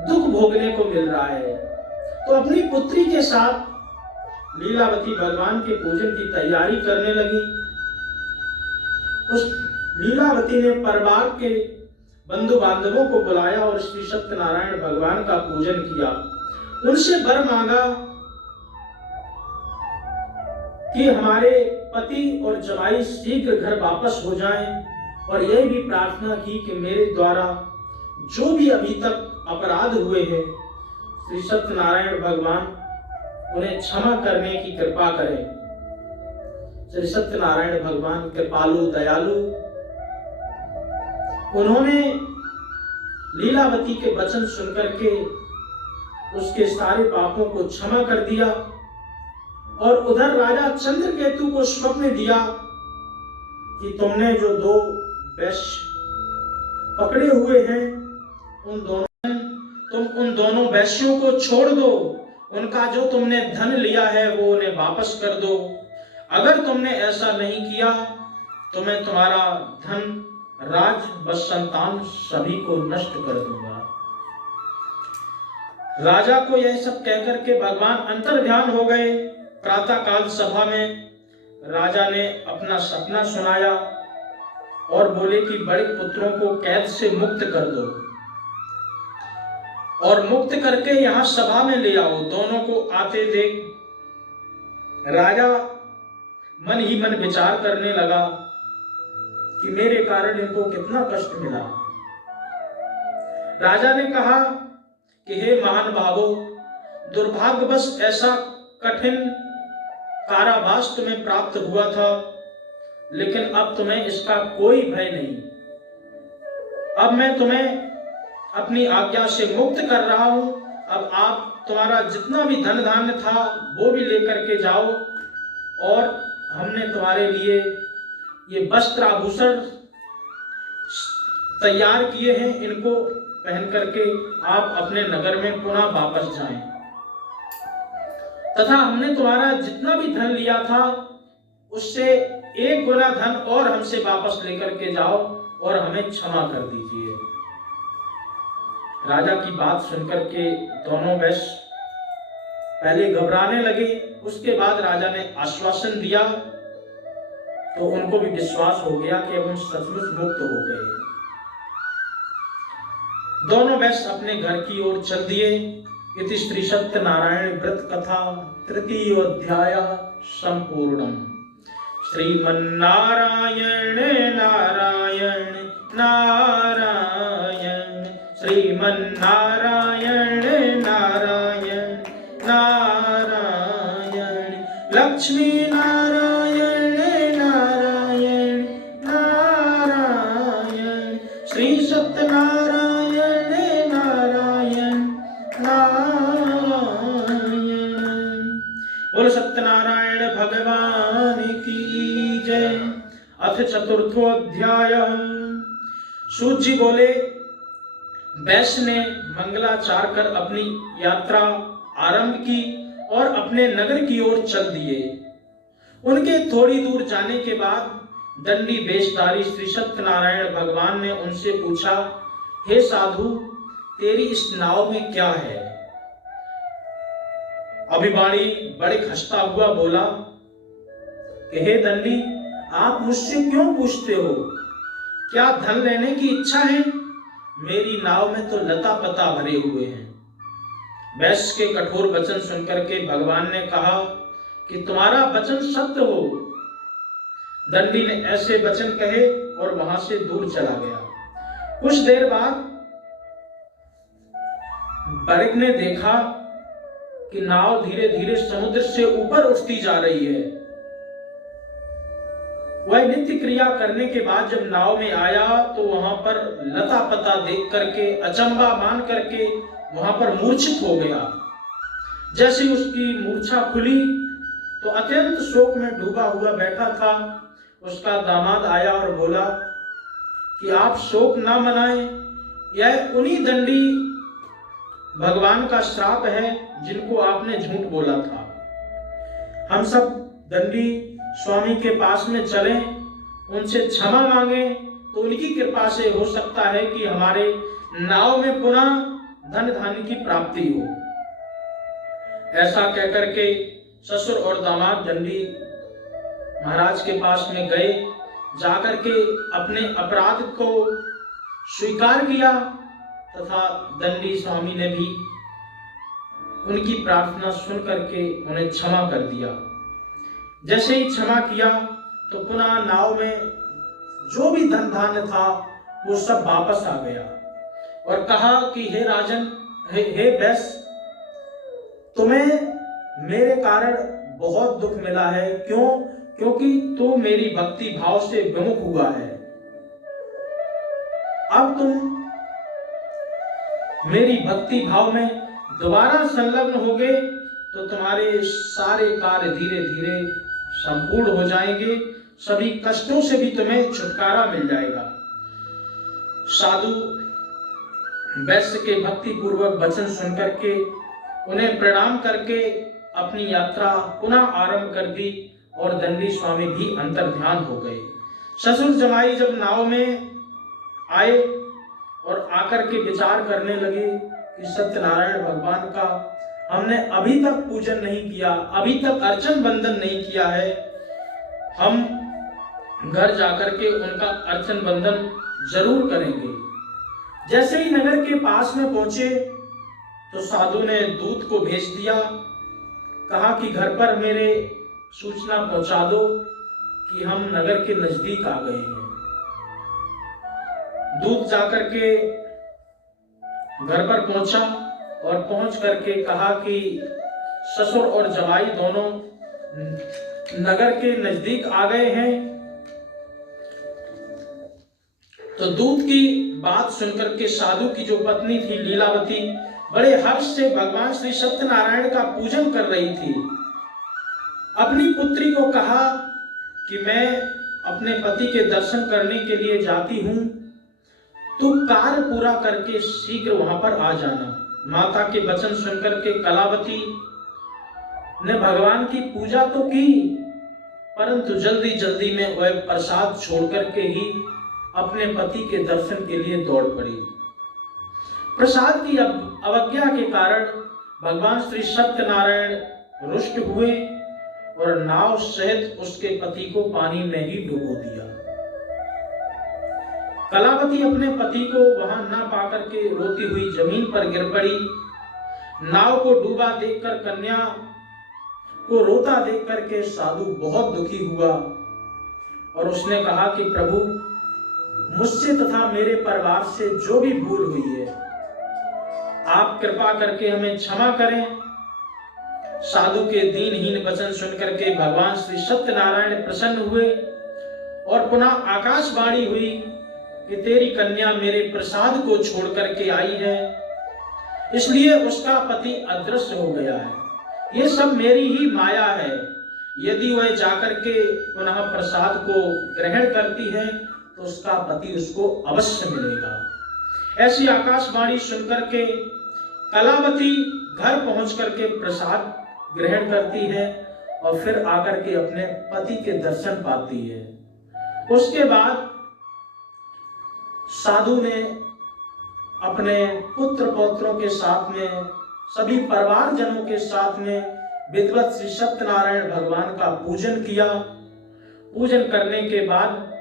दुख भोगने को मिल रहा है। तो अपनी पुत्री के साथ लीलावती भगवान के पूजन की तैयारी करने लगी। उस लीलावती ने परिवार के बंधु बांधवों को बुलाया और श्री सत्यनारायण भगवान का पूजन किया। उनसे वर मांगा कि हमारे पति और जवाई शीघ्र घर वापस हो जाएं, और यह भी प्रार्थना की कि मेरे द्वारा जो भी अभी तक अपराध हुए हैं श्री सत्यनारायण भगवान उन्हें क्षमा करने की कृपा करें। श्री सत्यनारायण भगवान कृपालु दयालु, उन्होंने लीलावती के वचन सुनकर के उसके सारे पापों को क्षमा कर दिया। और उधर राजा चंद्रकेतु को स्वप्न दिया कि तुमने जो दो वैश्य पकड़े हुए हैं तुम उन दोनों वैश्यों को छोड़ दो, उनका जो तुमने धन लिया है वो उन्हें वापस कर दो। अगर तुमने ऐसा नहीं किया तो मैं तुम्हारा धन, राज व संतान सभी को नष्ट कर दूंगा। राजा को यह सब कहकर के भगवान अंतर्ध्यान हो गए। प्रातः काल सभा में राजा ने अपना सपना सुनाया और बोले कि बड़े पुत्रों को कैद से मुक्त कर दो और मुक्त करके यहां सभा में ले आओ। दोनों को आते देख राजा मन ही मन विचार करने लगा कि मेरे कारण इनको कितना कष्ट मिला। राजा ने कहा कि हे महानुभावो, दुर्भाग्यवश ऐसा कठिन कारावास तुम्हें प्राप्त हुआ था, लेकिन अब तुम्हें इसका कोई भय नहीं। अब मैं तुम्हें अपनी आज्ञा से मुक्त कर रहा हूं। अब आप तुम्हारा जितना भी धन धान्य था वो भी लेकर के जाओ, और हमने तुम्हारे लिए ये वस्त्र आभूषण तैयार किए हैं, इनको पहन करके आप अपने नगर में पुनः वापस जाएं। तथा हमने तुम्हारा जितना भी धन लिया था उससे 1 गुना धन और हमसे वापस लेकर के जाओ और हमें क्षमा कर दीजिए। राजा की बात सुनकर के दोनों वैश्य पहले घबराने लगे, उसके बाद राजा ने आश्वासन दिया तो उनको भी विश्वास हो गया कि अब हम सचमुच मुक्त हो गए। दोनों वैश्य अपने घर की ओर चल दिए। इति श्री सत्यनारायण व्रत कथा 3य अध्याय संपूर्णम। श्रीमन्नारायण नारायण नारायण, श्रीमन्नारायण नारायण नारायण, लक्ष्मी नारायण नारायण नारायण, श्री सत्यनारायण नारायण नारायण। बोल सत्यनारायण भगवान की जय। अथ चतुर्थो अध्याय। सूत जी बोले, वैश्य ने मंगलाचार कर अपनी यात्रा आरंभ की और अपने नगर की ओर चल दिए। उनके थोड़ी दूर जाने के बाद दंडी वेशधारी श्री सत्यनारायण भगवान ने उनसे पूछा, हे साधु, तेरी इस नाव में क्या है? अभिवाणी बड़े खस्ता हुआ बोला कि हे दंडी, आप मुझसे क्यों पूछते हो? क्या धन लेने की इच्छा है? मेरी नाव में तो लता पता भरे हुए हैं। वैश्य के कठोर वचन सुनकर के भगवान ने कहा कि तुम्हारा वचन सत्य हो। दंडी ने ऐसे वचन कहे और वहां से दूर चला गया। कुछ देर बाद बर्ग ने देखा कि नाव धीरे धीरे समुद्र से ऊपर उठती जा रही है। वह नित्य क्रिया करने के बाद जब नाव में आया तो वहां पर लता पता देख करके अचंबा मान करके वहां पर मूर्छित हो गया। जैसे उसकी मूर्छा खुली तो अत्यंत शोक में डूबा हुआ बैठा था उसका दामाद आया और बोला कि आप शोक ना मनाएं, यह उन्हीं दंडी भगवान का श्राप है जिनको आपने झूठ बोला था। हम सब दंडी स्वामी के पास में चलें, उनसे क्षमा मांगे तो उनकी कृपा से हो सकता है कि हमारे नाव में पुनः धन धान्य की प्राप्ति हो। ऐसा कहकर के ससुर और दामाद दंडी महाराज के पास में गए। जाकर के अपने अपराध को स्वीकार किया तथा दंडी स्वामी ने भी उनकी प्रार्थना सुन करके उन्हें क्षमा कर दिया। जैसे ही क्षमा किया तो पुनः नाव में जो भी धन धान्य था वो सब वापस आ गया और कहा कि हे राजन, हे वैश्य, तुम्हें मेरे कारण बहुत दुख मिला है। क्यों? क्योंकि तू मेरी भक्ति भाव से विमुख हुआ है। अब तुम मेरी भक्ति भाव में दोबारा संलग्न होगे तो तुम्हारे सारे कार्य धीरे धीरे संपूर्ण हो जाएंगे, सभी कष्टों से भी तुम्हें छुटकारा मिल जाएगा। साधु वैश्य के भक्ति पूर्वक वचन सुनकर के उन्हें प्रणाम करके अपनी यात्रा पुनः आरंभ कर दी और दंडी स्वामी भी अंतर ध्यान हो गए। ससुर जमाई जब नाव में आए और आकर के विचार करने लगे कि सत्यनारायण भगवान का हमने अभी तक पूजन नहीं किया, अभी तक अर्चन बंदन नहीं किया है, हम घर जाकर के उनका अर्चन बंदन जरूर करेंगे। जैसे ही नगर के पास में पहुंचे तो साधु ने दूत को भेज दिया, कहा कि घर पर मेरे सूचना पहुंचा दो कि हम नगर के नजदीक आ गए हैं। दूत जाकर के घर पर पहुंचा और पहुंच करके कहा कि ससुर और जवाई दोनों नगर के नजदीक आ गए हैं। तो दूत की बात सुनकर के साधु की जो पत्नी थी लीलावती बड़े हर्ष से भगवान श्री सत्यनारायण का पूजन कर रही थी। अपनी पुत्री को कहा कि मैं अपने पति के दर्शन करने के लिए जाती हूं, तू कार्य पूरा करके शीघ्र वहां पर आ जाना। माता के वचन सुनकर के कलावती ने भगवान की पूजा तो की परंतु जल्दी जल्दी में वह प्रसाद छोड़कर के ही अपने पति के दर्शन के लिए दौड़ पड़ी। प्रसाद की अवज्ञा के कारण भगवान श्री सत्यनारायण रुष्ट हुए और नाव सहित उसके पति को पानी में ही डुबो दिया। कलावती अपने पति को वहां न पाकर के रोती हुई जमीन पर गिर पड़ी। नाव को डूबा देखकर कन्या को रोता देख करके साधु बहुत दुखी हुआ और उसने कहा कि प्रभु, मुझसे तथा मेरे परिवार से जो भी भूल हुई है आप कृपा करके हमें क्षमा करें। साधु के दीनहीन वचन सुनकर के भगवान श्री सत्यनारायण प्रसन्न हुए और पुनः आकाशवाणी हुई कि तेरी कन्या मेरे प्रसाद को छोड़ करके आई है, इसलिए उसका पति अदृश्य हो गया है। ये सब मेरी ही माया है। यदि वह जाकर के पुनः प्रसाद को ग्रहण करती है तो उसका पति उसको अवश्य मिलेगा। ऐसी आकाशवाणी सुनकर के कलावती घर पहुंच करके प्रसाद ग्रहण करती है और फिर आकर के अपने पति के दर्शन पाती है। उसके बाद साधु ने अपने पुत्र पौत्रों के साथ में, सभी परिवार जनों के साथ में विधिवत श्री सत्यनारायण भगवान का पूजन किया। पूजन करने के बाद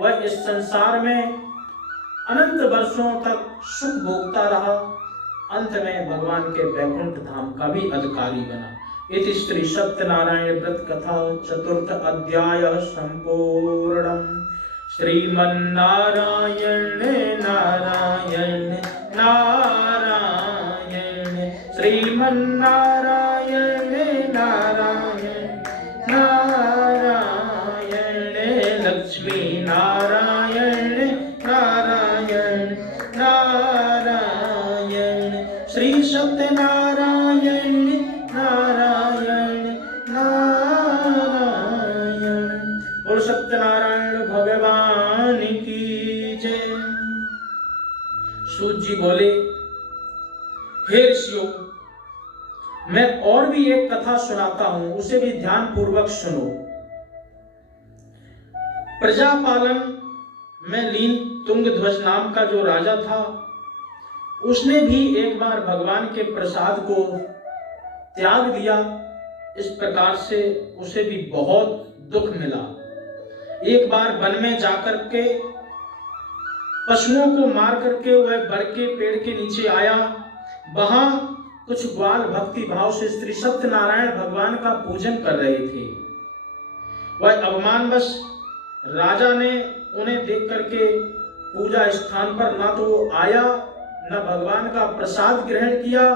वह इस संसार में अनंत वर्षों तक सुख भोगता रहा। अंत में भगवान के वैकुंठ धाम का भी अधिकारी बना। इति श्री सत्यनारायण व्रत कथा चतुर्थ अध्याय संपूर्णम्। श्रीमन्नारायण नारायण नारायण श्रीमन्नारायण नारायण नारायण लक्ष्मी नारायण नारायण नारायण श्री सत्यनारायण नारायण नारायण। और सत्यनारायण भगवान की जय। सूत जी बोले, हे ऋषियों, मैं और भी एक कथा सुनाता हूं, उसे भी ध्यान पूर्वक सुनो। प्रजापालन में लीन तुंगध्वज नाम का जो राजा था, उसने भी एक बार भगवान के प्रसाद को त्याग दिया। इस प्रकार से उसे भी बहुत दुख मिला। एक बार वन में जाकर के पशुओं को मार करके वह बर के पेड़ के नीचे आया। वहां कुछ ग्वाल भक्ति भाव से श्री सत्यनारायण भगवान का पूजन कर रहे थे। वह अभिमानवश राजा ने उन्हें देख करके पूजा स्थान पर ना तो आया, न भगवान का प्रसाद ग्रहण किया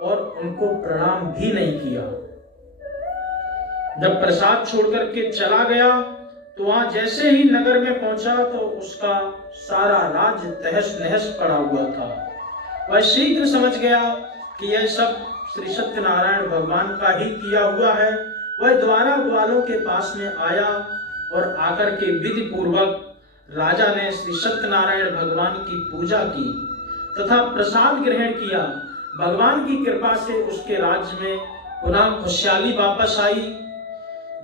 और उनको प्रणाम भी नहीं किया। जब प्रसाद छोड़ करके चला गया तो वहां जैसे ही नगर में पहुंचा तो उसका सारा राज्य तहस नहस पड़ा हुआ था। वह शीघ्र समझ गया कि यह सब श्री सत्यनारायण भगवान का ही किया हुआ है। वह द्वारा ग्वालों के पास में आया और आकर के विधि पूर्वक राजा ने श्री सत्यनारायण भगवान की पूजा की तथा प्रसाद ग्रहण किया। भगवान की कृपा से उसके राज्य में पुनः खुशहाली वापस आई।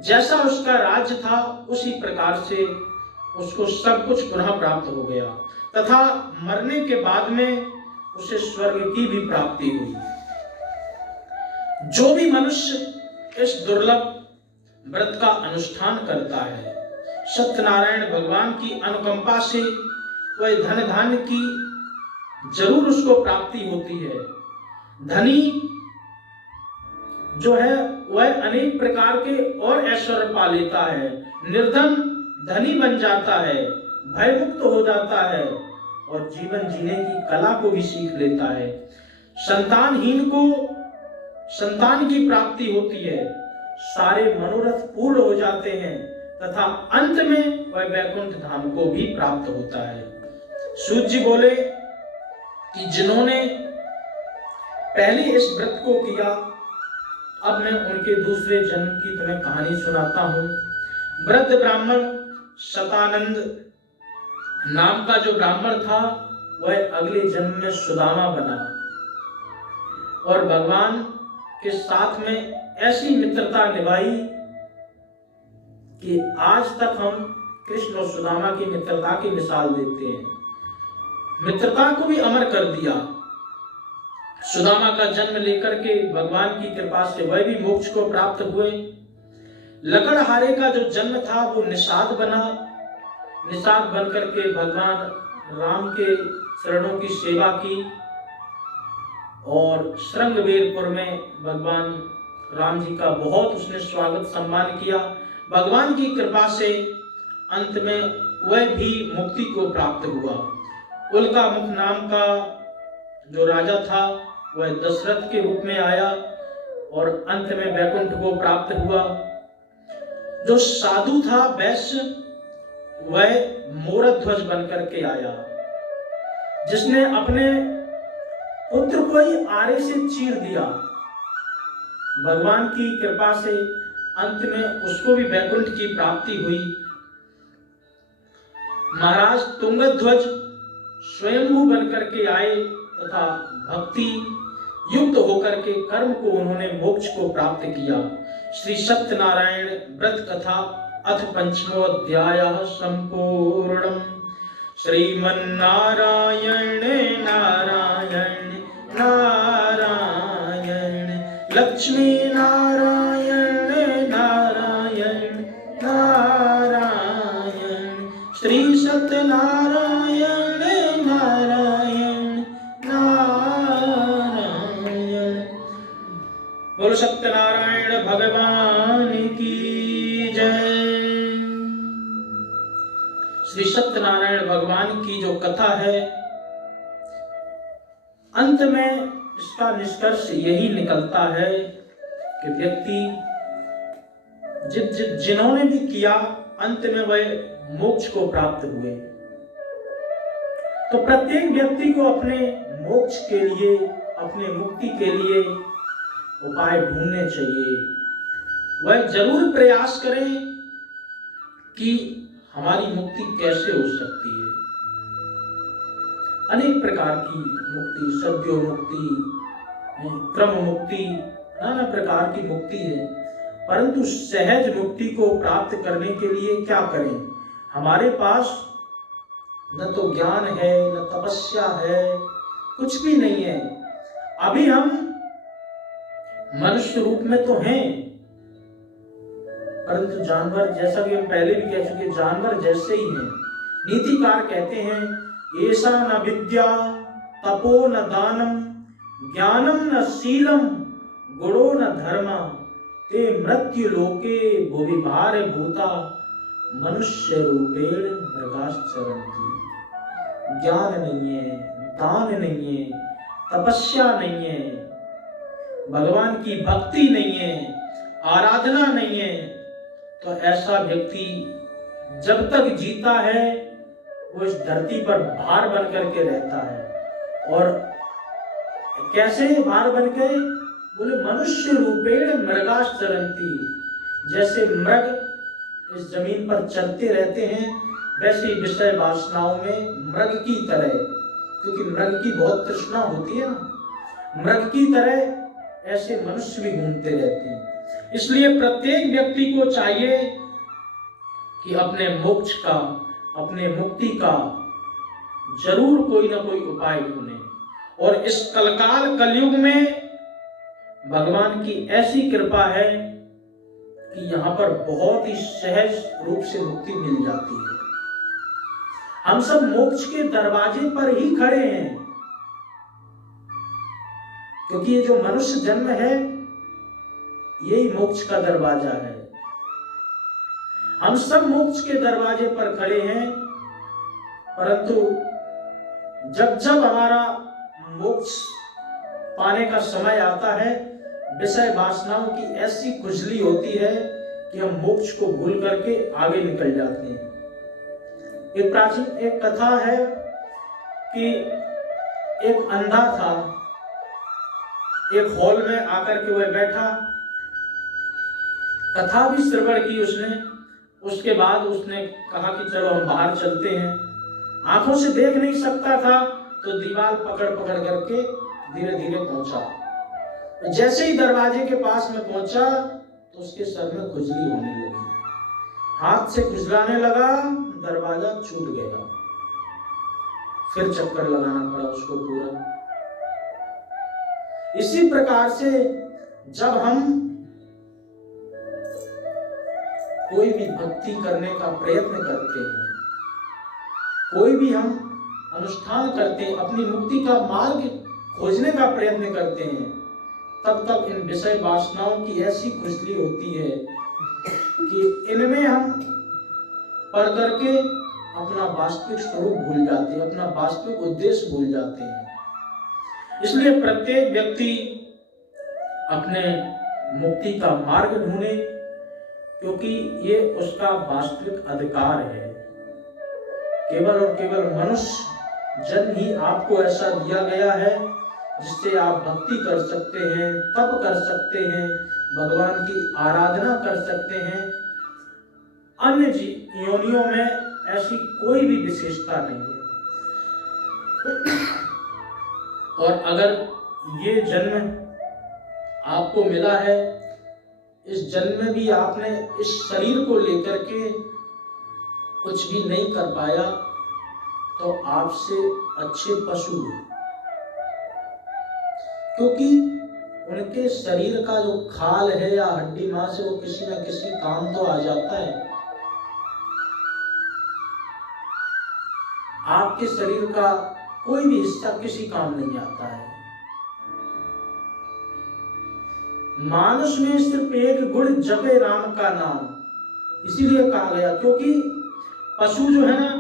जैसा उसका राज्य था उसी प्रकार से उसको सब कुछ पुनः प्राप्त हो गया तथा मरने के बाद में उसे स्वर्ग की भी प्राप्ति हुई। जो भी मनुष्य इस दुर्लभ व्रत का अनुष्ठान करता है, सत्यनारायण भगवान की अनुकंपा से वह धन धान्य की जरूर उसको प्राप्ति होती है। धनी जो है वह अनेक प्रकार के और ऐश्वर्य पा लेता है। निर्धन धनी बन जाता है, भयमुक्त हो जाता है और जीवन जीने की कला को भी सीख लेता है। संतानहीन को संतान की प्राप्ति होती है, सारे मनोरथ पूर्ण हो जाते हैं तथा अंत में वह वैकुंठ धाम को भी प्राप्त होता है। सूत जी बोले कि जिन्होंने पहले इस व्रत को किया, अब मैं उनके दूसरे जन्म की तुम्हें कहानी सुनाता हूं। वृद्ध ब्राह्मण शतानंद नाम का जो ब्राह्मण था, वह अगले जन्म में सुदामा बना और भगवान के साथ में ऐसी मित्रता निभाई कि आज तक हम कृष्ण और सुदामा की मित्रता की मिसाल देते हैं। मित्रता को भी अमर कर दिया। सुदामा का जन्म लेकर के भगवान की कृपा से वह भी मोक्ष को प्राप्त हुए। लकड़हारे का जो जन्म था वो निषाद बना। निषाद बनकर के भगवान राम के चरणों की सेवा की और श्रृंगवेरपुर में भगवान राम जी का बहुत उसने स्वागत सम्मान किया। भगवान की कृपा से अंत में वह भी मुक्ति को प्राप्त हुआ। उल्कामुख नाम का जो राजा था वह दशरथ के रूप में आया और अंत में वैकुंठ को प्राप्त हुआ। जो साधु था वैश्य वह मोरध्वज बनकर के आया, जिसने अपने पुत्र को ही आरे से चीर दिया। भगवान की कृपा से अंत में उसको भी वैकुंठ की प्राप्ति हुई। महाराज तुंगध्वज स्वयंभू बनकर के आए तथा भक्ति युक्त होकर के कर्म को उन्होंने मोक्ष को प्राप्त किया। श्री सत्यनारायण व्रत कथा अथ पंचमो अध्यायः संपूर्णम्। श्रीमन्नारायण नारायण नारायण लक्ष्मी नारायण नारायण नारायण श्री सत्यनारायण नारायण नारायण। बोलो सत्यनारायण भगवान की जय। श्री सत्यनारायण भगवान की जो कथा है, अंत में इसका निष्कर्ष यही निकलता है कि व्यक्ति जिन्होंने भी किया अंत में वह मोक्ष को प्राप्त हुए। तो प्रत्येक व्यक्ति को अपने मोक्ष के लिए, अपने मुक्ति के लिए उपाय ढूंढने चाहिए। वह जरूर प्रयास करें कि हमारी मुक्ति कैसे हो सकती है। अनेक प्रकार की मुक्ति, सद्यो मुक्ति, क्रम मुक्ति, नाना प्रकार की मुक्ति है, परंतु सहज मुक्ति को प्राप्त करने के लिए क्या करें? हमारे पास न तो ज्ञान है, न तपस्या है, कुछ भी नहीं है। अभी हम मनुष्य रूप में तो हैं, परंतु जानवर, जैसा कि हम पहले भी कह चुके, जानवर जैसे ही हैं। नीतिकार कहते हैं, ऐसा न विद्या तपो न दानम ज्ञानम न शीलम गुणो न धर्मा ते मृत्यु लोके भुवि भार भूता मनुष्य रूपेण मृगाश्चरन्ति। ज्ञान नहीं है, दान नहीं है, तपस्या नहीं है, भगवान की भक्ति नहीं है, आराधना नहीं है, तो ऐसा व्यक्ति जब तक जीता है वो इस धरती पर भार बन करके रहता है। और कैसे भार बन के? बोले मनुष्य रूपेण मृगाश्चरन्ति। जैसे मृग इस जमीन पर चलते रहते हैं, वैसे विषय वासनाओं में मृग की तरह, क्योंकि मृग की बहुत तृष्णा होती है ना, मृग की तरह ऐसे मनुष्य भी घूमते रहते हैं। इसलिए प्रत्येक व्यक्ति को चाहिए कि अपने मोक्ष का, अपने मुक्ति का जरूर कोई ना कोई उपाय ढूंढे। और इस कलकाल कलयुग में भगवान की ऐसी कृपा है कि यहाँ पर बहुत ही सहज रूप से मुक्ति मिल जाती है। हम सब मोक्ष के दरवाजे पर ही खड़े हैं, क्योंकि ये जो मनुष्य जन्म है यही मोक्ष का दरवाजा है। हम सब मोक्ष के दरवाजे पर खड़े हैं, परंतु जब जब हमारा मोक्ष पाने का समय आता है, विषय वासनाओं की ऐसी खुजली होती है कि हम मोक्ष को भूल करके आगे निकल जाते हैं। एक प्राचीन एक कथा है कि एक अंधा था, एक हॉल में आकर के वह बैठा, कथा भी श्रवण की उसने। उसके बाद उसने कहा कि चलो हम बाहर चलते हैं। आंखों से देख नहीं सकता था, तो दीवार पकड़ पकड़ करके धीरे धीरे पहुंचा। जैसे ही दरवाजे के पास में पहुंचा तो उसके सर में खुजली होने लगी। हाथ से खुजलाने लगा, दरवाजा छूट गया, फिर चक्कर लगाना पड़ा उसको पूरा। इसी प्रकार से जब हम कोई भी भक्ति करने का प्रयत्न करते हैं, कोई भी हम अनुष्ठान करते हैं, अपनी मुक्ति का मार्ग खोजने का प्रयत्न करते हैं, तब इन विषय वासनाओं की ऐसी खुजली होती है कि इनमें हम पढ़ करके अपना वास्तविक स्वरूप भूल जाते हैं, अपना वास्तविक उद्देश्य भूल जाते हैं। इसलिए प्रत्येक व्यक्ति अपने मुक्ति का मार्ग ढूंढे, क्योंकि ये उसका वास्तविक अधिकार है। केवल और केवल मनुष्य जन्म ही आपको ऐसा दिया गया है जिससे आप भक्ति कर सकते हैं, तप कर सकते हैं, भगवान की आराधना कर सकते हैं। अन्य योनियों में ऐसी कोई भी विशेषता नहीं है। और अगर ये जन्म आपको मिला है, इस जन्म में भी आपने इस शरीर को लेकर के कुछ भी नहीं कर पाया, तो आपसे अच्छे पशु हैं, क्योंकि उनके शरीर का जो खाल है या हड्डी मांस है वो किसी न किसी काम तो आ जाता है। आपके शरीर का कोई भी हिस्सा किसी काम नहीं आता है। मानुष में सिर्फ एक गुण, जपे राम का नाम, इसीलिए कहा गया, क्योंकि पशु जो है ना,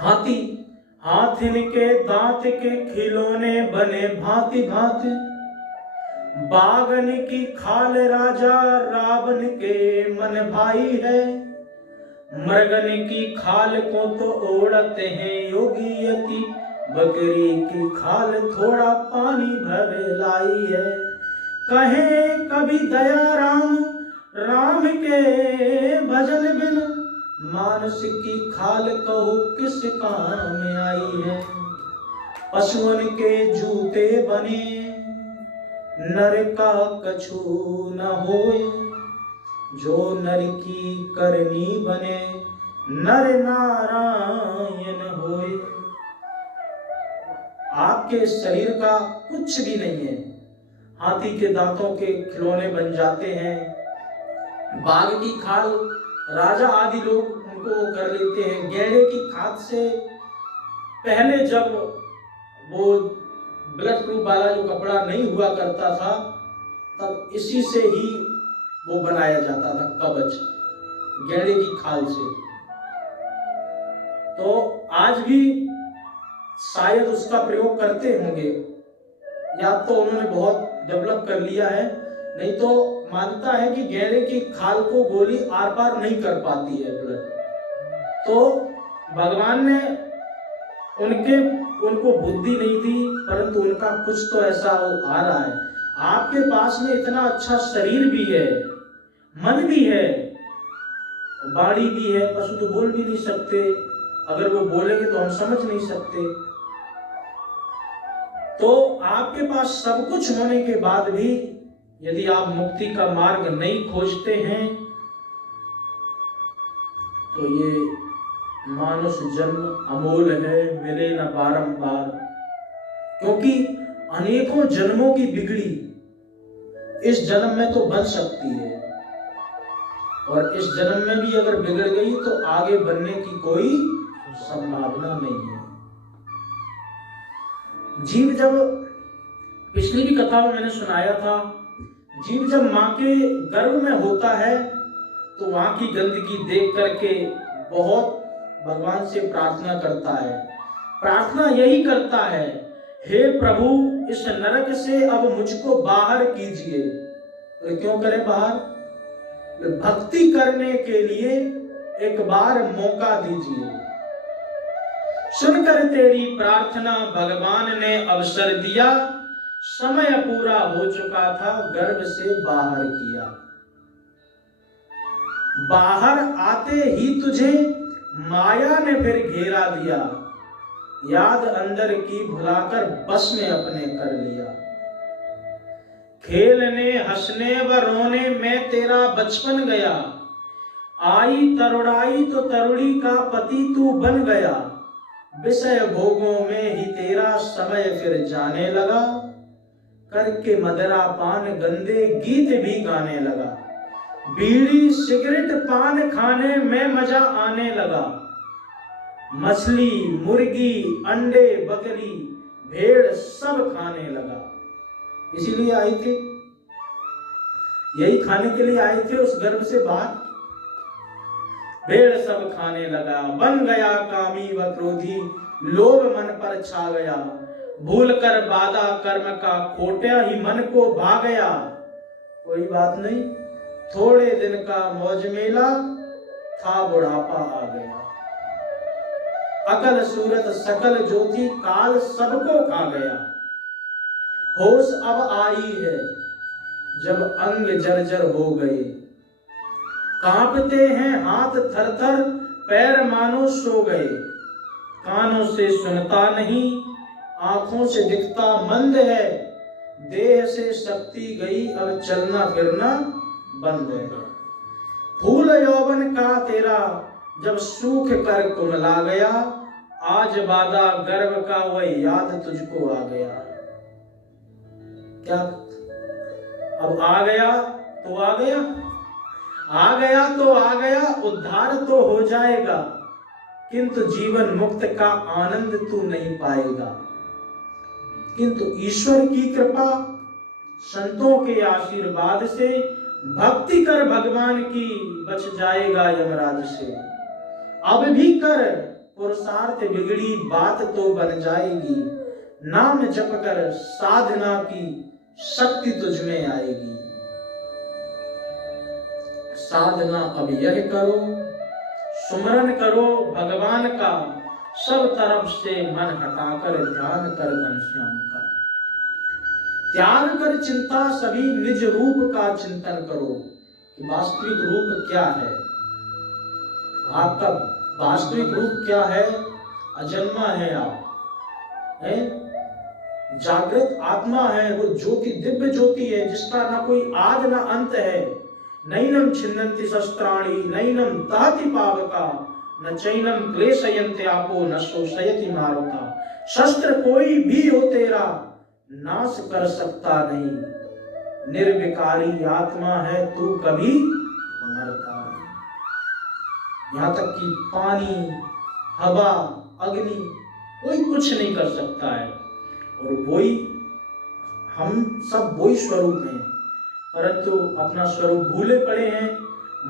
हाथी, हाथिन के दांत के खिलौने बने भांति भांति, बागन की खाल राजा रावण के मन भाई है, मृगन की खाल को तो ओढ़ते हैं योगी यति, बकरी की खाल थोड़ा पानी भर लाई है, कहे कभी दया राम, राम के भजन बिन, मानस की खाल कहो किस काम में आई है, पशुओं के जूते बने नर का कछु न होए, जो नर की करनी बने नर नारायण होए। आपके शरीर का कुछ भी नहीं है। हाथी के दांतों के खिलौने बन जाते हैं, बाघ की खाल राजा आदि लोग उनको कर लेते हैं, गैंडे की खाद से पहले जब वो ब्लड प्रूफ वाला जो कपड़ा नहीं हुआ करता था, तब इसी से ही वो बनाया जाता था कवच, गैंडे की खाल से। तो आज भी शायद उसका प्रयोग करते होंगे, या तो उन्होंने बहुत डेवलप कर लिया है, नहीं तो मानता है कि गैंडे की खाल को गोली आर पार नहीं कर पाती है ब्लड। तो भगवान ने उनको बुद्धि नहीं दी, परंतु उनका कुछ तो ऐसा आ रहा है। आपके पास में इतना अच्छा शरीर भी है, मन भी है, वाणी भी है, पशु तो बोल भी नहीं सकते, अगर वो बोलेंगे तो हम समझ नहीं सकते। तो आपके पास सब कुछ होने के बाद भी यदि आप मुक्ति का मार्ग नहीं खोजते हैं, तो ये मानुष जन्म अमूल है, मिले न बारंबार, क्योंकि अनेकों जन्मों की बिगड़ी इस जन्म में तो बन सकती है, और इस जन्म में भी अगर बिगड़ गई तो आगे बनने की कोई संभावना नहीं है। जीव जब, पिछली भी कथा में मैंने सुनाया था, जीव जब मां के गर्भ में होता है तो वहां की गंदगी देख करके बहुत भगवान से प्रार्थना करता है। प्रार्थना यही करता है, हे प्रभु इस नरक से अब मुझको बाहर कीजिए। तो क्यों करे बाहर? भक्ति करने के लिए एक बार मौका दीजिए। सुनकर तेरी प्रार्थना भगवान ने अवसर दिया, समय पूरा हो चुका था, गर्भ से बाहर किया। बाहर आते ही तुझे माया ने फिर घेरा दिया, याद अंदर की भुलाकर बस में अपने कर लिया। खेलने हंसने व रोने में तेरा बचपन गया, आई तरुणाई तो तरुणी का पति तू बन गया, विषय भोगों में ही तेरा समय फिर जाने लगा, करके मदरा पान गंदे गीत भी गाने लगा, बीड़ी सिगरेट पान खाने में मजा आने लगा, मछली मुर्गी अंडे बकरी भेड़ सब खाने लगा। इसीलिए आए थे, यही खाने के लिए आए थे उस गर्भ से बाहर। भेड़ सब खाने लगा, बन गया कामी व क्रोधी, लोभ मन पर छा गया, भूल कर बाधा कर्म का खोटा ही मन को भा गया। कोई बात नहीं, थोड़े दिन का मौज मेला था, बुढ़ापा आ गया, अकल सूरत सकल ज्योति काल सबको खा गया। होश अब आई है जब अंग जर्जर हो गए, कांपते हैं हाथ थरथर पैर मानो सो गए, कानों से सुनता नहीं आंखों से दिखता मंद है, देह से शक्ति गई अब चलना फिरना बंद है। फूल यौवन का तेरा जब सूख कर कुमला गया, आज बाधा गर्भ का वह याद तुझको आ गया। क्या अब आ गया तो आ गया, आ गया तो आ गया, उद्धार तो हो जाएगा, किंतु जीवन मुक्त का आनंद तू नहीं पाएगा। किंतु ईश्वर की कृपा संतों के आशीर्वाद से भक्ति कर भगवान की, बच जाएगा यमराज से। अब भी कर पुरुषार्थ, बिगड़ी बात तो बन जाएगी, नाम जप कर साधना की शक्ति तुझ में आएगी। साधना अब यह करो, सुमरन करो भगवान का, सब तरफ से मन हटाकर ध्यान कर घनश्याम का। त्याग कर चिंता सभी निज रूप का चिंतन करो, कि वास्तविक रूप क्या है, आपका वास्तविक रूप क्या है। अजन्मा है आप, है जागृत आत्मा है, वो ज्योति दिव्य ज्योति है जिसका ना कोई आद ना अंत है। नैनम छिन्नन्ति शस्त्राणि नैनम दहति पावका, न चैनम क्लेशयन्ते आपो न शोषयति मारुता। शस्त्र कोई भी हो तेरा नाश कर सकता नहीं, निर्विकारी आत्मा है तू कभी मरता नहीं। यहाँ तक कि पानी हवा अग्नि कोई कुछ नहीं कर सकता है, और वही हम सब वही स्वरूप हैं, परंतु अपना स्वरूप भूले पड़े हैं।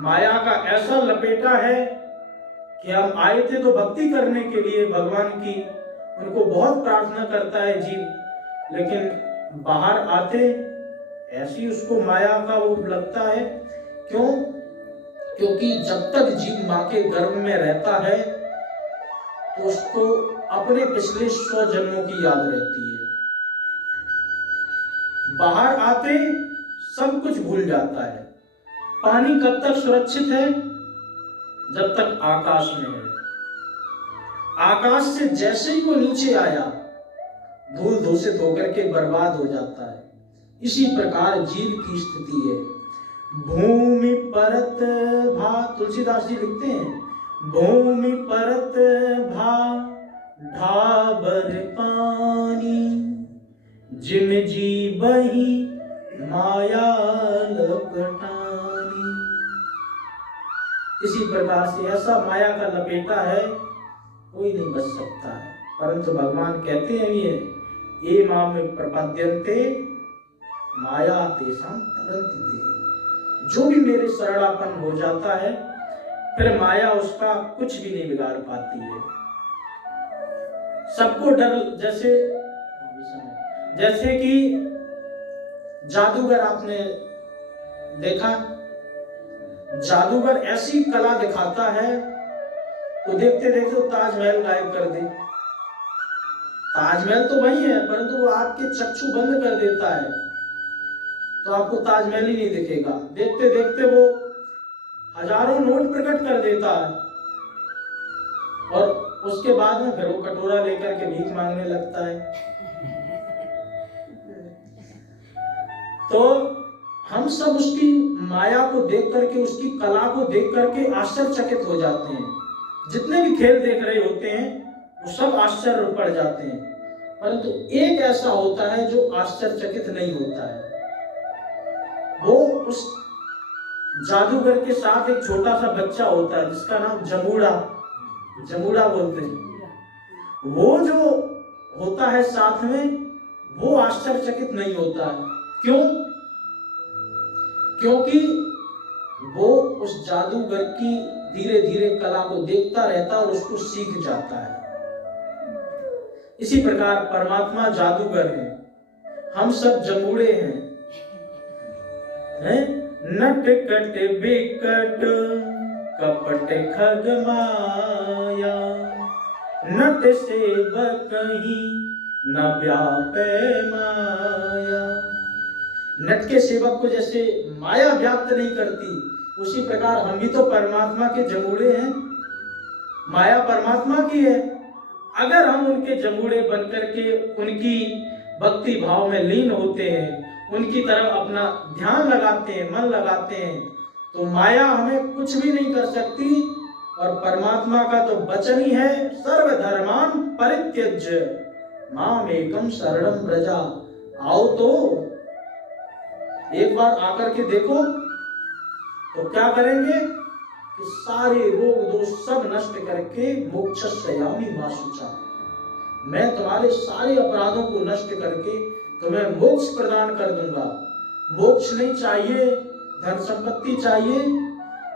माया का ऐसा लपेटा है कि हम आए थे तो भक्ति करने के लिए भगवान की, उनको बहुत प्रार्थना करता है जीव, लेकिन बाहर आते ऐसी उसको माया का वो लगता है। क्यों? क्योंकि जब तक जीव माँ के गर्भ में रहता है तो उसको अपने पिछले 100 जन्मों की याद रहती है। बाहर आते सब कुछ भूल जाता है। पानी कब तक सुरक्षित है? जब तक आकाश में है। आकाश से जैसे ही वो नीचे आया धूल दूषित होकर के बर्बाद हो जाता है। इसी प्रकार जीव की स्थिति है। भूमि परत भा, तुलसीदास जी लिखते हैं, भूमि परत भा ढाबर पानी, जिम जीवहि माया लपटानी। इसी प्रकार से ऐसा माया का लपेटा है, कोई नहीं बच सकता है। परंतु भगवान कहते हैं ये ये मां में प्रपद्यन्ते माया तेषां तरन्ति ते। जो भी मेरे शरणापन हो जाता है फिर माया उसका कुछ भी नहीं बिगाड़ पाती है। सबको डर, जैसे कि जादूगर, आपने देखा जादूगर ऐसी कला दिखाता है तो देखते देखते ताजमहल गायब कर दे। ताजमहल तो वही है परंतु वो आपके चक्षु बंद कर देता है तो आपको ताजमहल ही नहीं दिखेगा। देखते देखते वो हजारों नोट प्रकट कर देता है और उसके बाद में फिर वो कटोरा लेकर के भीख मांगने लगता है। तो हम सब उसकी माया को देख करके, उसकी कला को देख करके आश्चर्यचकित हो जाते हैं। जितने भी खेल देख रहे होते हैं वो सब आश्चर्य पड़ जाते हैं, परंतु एक ऐसा होता है जो आश्चर्यचकित नहीं होता है। वो उस जादूगर के साथ एक छोटा सा बच्चा होता है जिसका नाम जमूड़ा बोलते हैं। वो जो होता है साथ में, वो आश्चर्यचकित नहीं होता है। क्यों? क्योंकि वो उस जादूगर की धीरे धीरे कला को देखता रहता है और उसको सीख जाता है। इसी प्रकार परमात्मा जादूगर है, हम सब जमूड़े हैं। नट कट बिकट कपट खग माया, नट सेवक ही न व्यापे माया। नट के सेवक को जैसे माया व्याप्त नहीं करती, उसी प्रकार हम भी तो परमात्मा के जमूड़े हैं। माया परमात्मा की है। अगर हम उनके जमूड़े बनकर के उनकी भक्ति भाव में लीन होते हैं, उनकी तरफ अपना ध्यान लगाते हैं, मन लगाते हैं, तो माया हमें कुछ भी नहीं कर सकती। और परमात्मा का तो वचन ही है, सर्वधर्मान परित्यज्य माम एकम शरणम व्रजा। आओ तो एक बार आकर के देखो, तो क्या करेंगे कि सारे रोग दोष सब नष्ट करके मोक्षय्यामि मा शुचा, मैं तुम्हारे सारे अपराधों को नष्ट करके तुम्हें मोक्ष प्रदान कर दूंगा। मोक्ष नहीं चाहिए, धन संपत्ति चाहिए,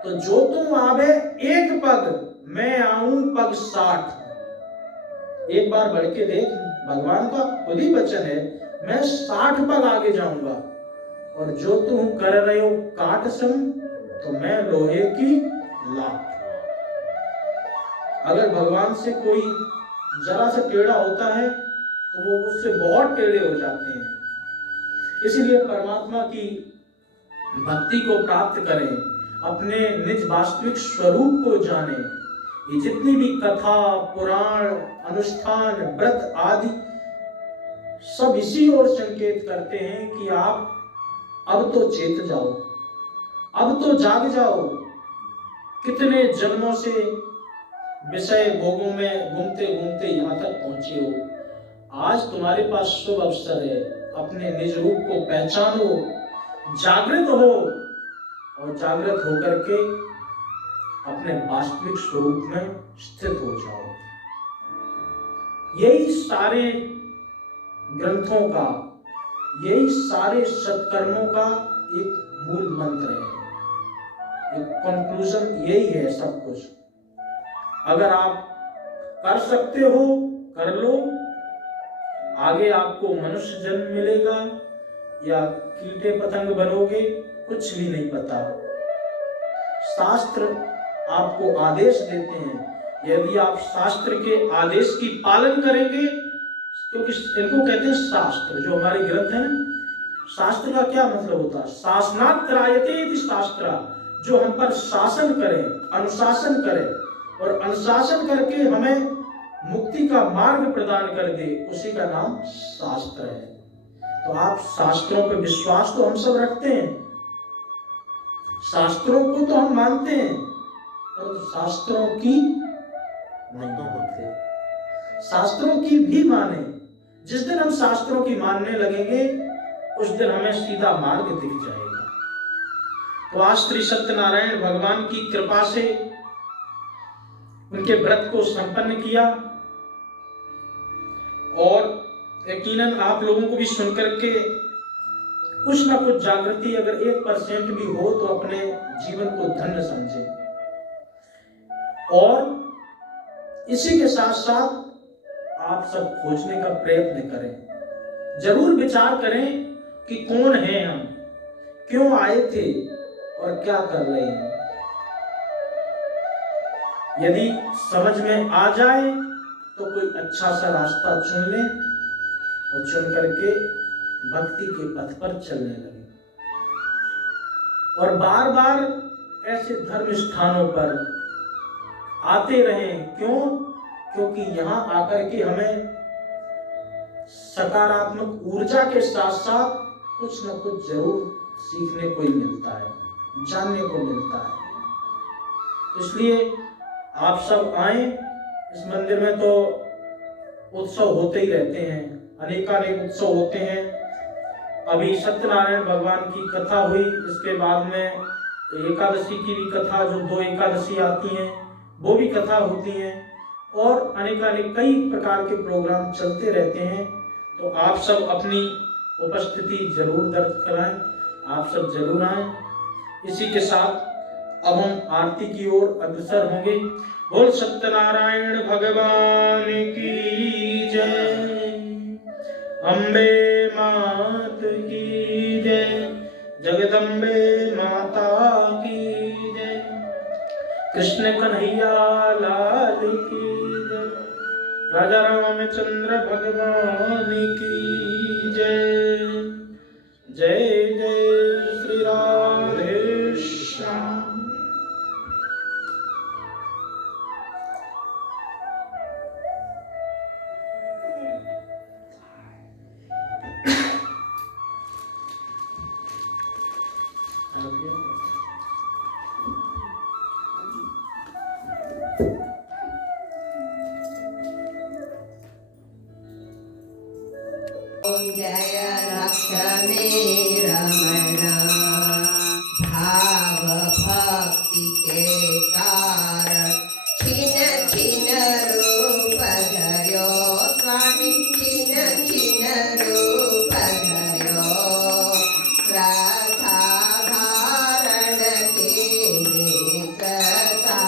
तो जो तुम आवे एक पग, मैं आऊं पग 60। एक बार बढ़ के देख, भगवान का खुद ही वचन है, मैं 60 पग आगे जाऊंगा। और जो तुम कर रहे हो काट सम, तो मैं लोहे की लाट। अगर भगवान से कोई जरा सा टेढ़ा होता है तो वो उससे बहुत टेढ़े हो जाते हैं। इसलिए परमात्मा की भक्ति को प्राप्त करें, अपने निज वास्तविक स्वरूप को जानें। ये जितनी भी कथा, पुराण, अनुष्ठान, व्रत आदि सब इसी ओर संकेत करते हैं कि आप अब तो चेत जाओ, अब तो जाग जाओ। कितने जन्मों से विषय भोगों में घूमते घूमते यहाँ तक पहुंचे हो। आज तुम्हारे पास शुभ अवसर है, अपने निज रूप को पहचानो, जागृत हो, और जागृत होकर के अपने वास्तविक स्वरूप में स्थित हो जाओ। यही सारे ग्रंथों का, यही सारे सत्कर्मों का एक मूल मंत्र है, एक कंक्लूजन यही है सब कुछ। अगर आप कर सकते हो कर लो, आगे आपको मनुष्य जन्म मिलेगा या कीटे पतंग बनोगे, कुछ भी नहीं पता। शास्त्र आपको आदेश देते हैं, यदि आप शास्त्र के आदेश की पालन करेंगे, क्योंकि इनको कहते हैं शास्त्र, जो हमारे ग्रंथ हैं। शास्त्र का क्या मतलब होता है? शासनात् त्रायते इति शास्त्र, जो हम पर शासन करे, अनुशासन करे, और अनुशासन करके हमें मुक्ति का मार्ग प्रदान कर दे, उसी का नाम शास्त्र है। तो आप शास्त्रों पर विश्वास तो हम सब रखते हैं, शास्त्रों को तो हम मानते हैं, परंतु शास्त्रों की नहीं मानते। शास्त्रों की भी माने। जिस दिन हम शास्त्रों की मानने लगेंगे, उस दिन हमें सीधा मार्ग दिख जाएगा। तो आज श्री सत्यनारायण भगवान की कृपा से उनके व्रत को संपन्न किया, और यकीनन आप लोगों को भी सुनकर के कुछ ना कुछ जागृति अगर 1% भी हो तो अपने जीवन को धन्य समझे। और इसी के साथ साथ आप सब खोजने का प्रयत्न करें, जरूर विचार करें कि कौन है हम, क्यों आए थे और क्या कर रहे हैं। यदि समझ में आ जाए तो कोई अच्छा सा रास्ता चुन लें और चुन करके भक्ति के पथ पर चलने लगे। और बार बार ऐसे धर्म स्थानों पर आते रहें। क्यों? क्योंकि यहाँ आकर के हमें सकारात्मक ऊर्जा के साथ साथ कुछ न कुछ जरूर सीखने को ही मिलता है, जानने को मिलता है। इसलिए आप सब आए। इस मंदिर में तो उत्सव होते ही रहते हैं, अनेकानेक उत्सव होते हैं। अभी सत्यनारायण भगवान की कथा हुई, इसके बाद में एकादशी की भी कथा, जो 2 एकादशी आती हैं वो भी कथा होती हैं, और अनेकानेक कई प्रकार के प्रोग्राम चलते रहते हैं। तो आप सब अपनी उपस्थिति जरूर दर्ज कराएं, आप सब जरूर आएं। इसी के साथ अब हम आरती की ओर अग्रसर होंगे। बोल सत्यनारायण भगवान की जय, अम्बे मात की जय, जगदम्बे माता की जय, कृष्ण कन्हैया लाल की जय, राजा रामचंद्र भगवान की जय। जय जय श्री राधे श्याम। जय लक्ष्मी रमण, भाव भक्ति के कारण छिन छिन रूप धर्यो स्वामी, छिन छिन रूप धर्यो, श्रद्धा धारण कीनी, श्रद्धा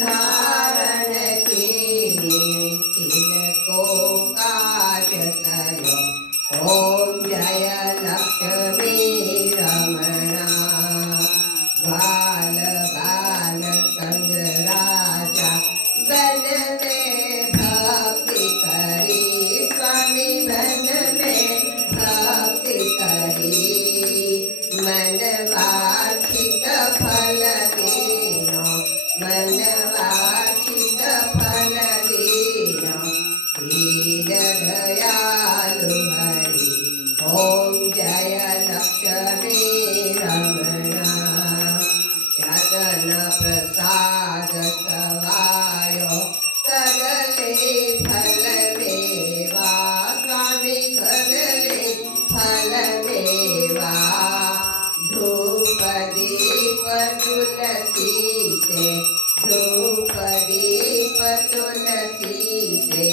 धारण कीनी, तिनको काज सयो। ओम जय लक्ष्मी रमणा, बाल बाल संग राजा, बन में भक्ति करी स्वामी, बन में भक्ति करी, मन वांछित फल दीनो, मन वांछित फल दीनो, दीन दयालु हरि। ओम जय लक्ष्मी रमणा, सदन प्रसाद सवायो, सगले फल मेवा स्वामी, सगले फल मेवा, धूप दीप तुलसी से, धूप दीप तुलसी से,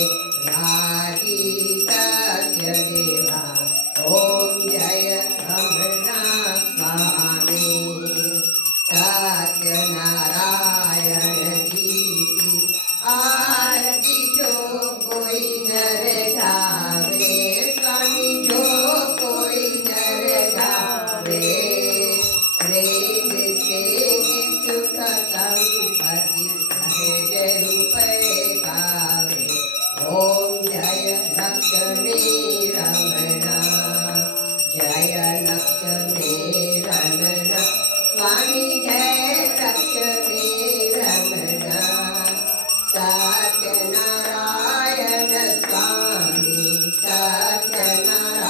राजी सत्य देवा। ओम जय रमणा स्वामी, सत्य नारायण जी की आरती जो कोई नर गावे स्वामी, जो कोई नर गावे, वेद से सुख संपत्ति सहज रूप पावे। ओम जय लक्ष्मी रमणा, जय लक्ष्मी रमणा स्वामी, जय लक्ष्मी रमणा, सत्यनारायण स्वामी, सत्यनारायण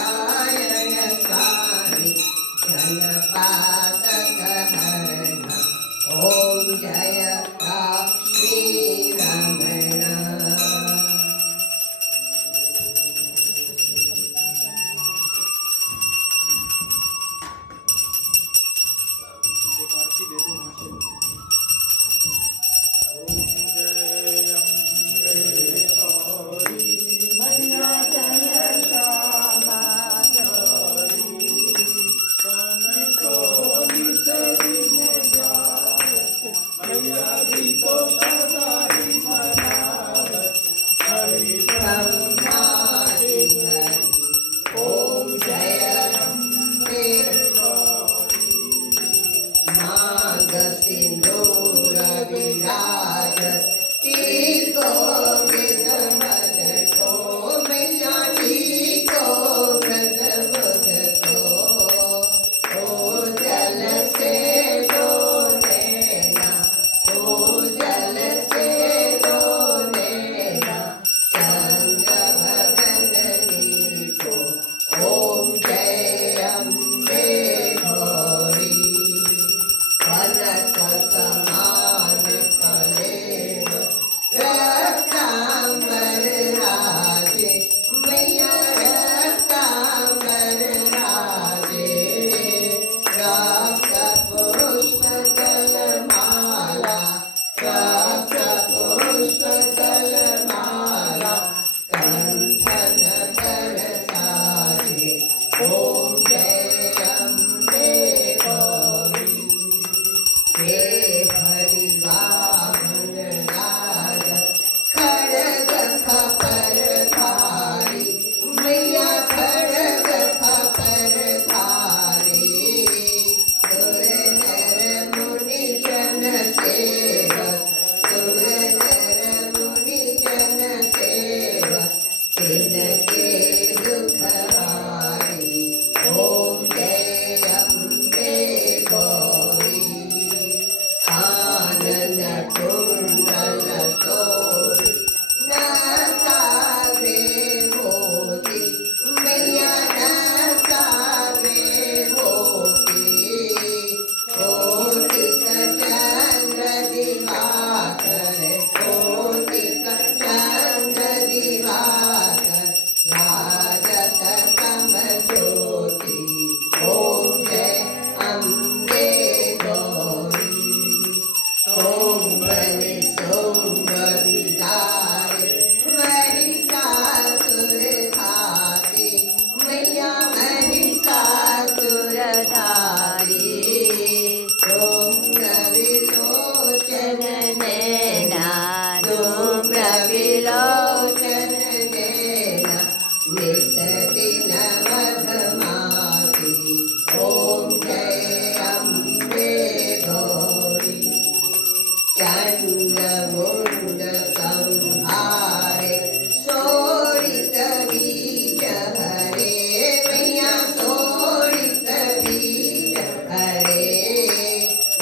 स्वामी, जनपातक हरणा। ओम जय लक्ष्मी रमणा। आरती दे दो वहां से।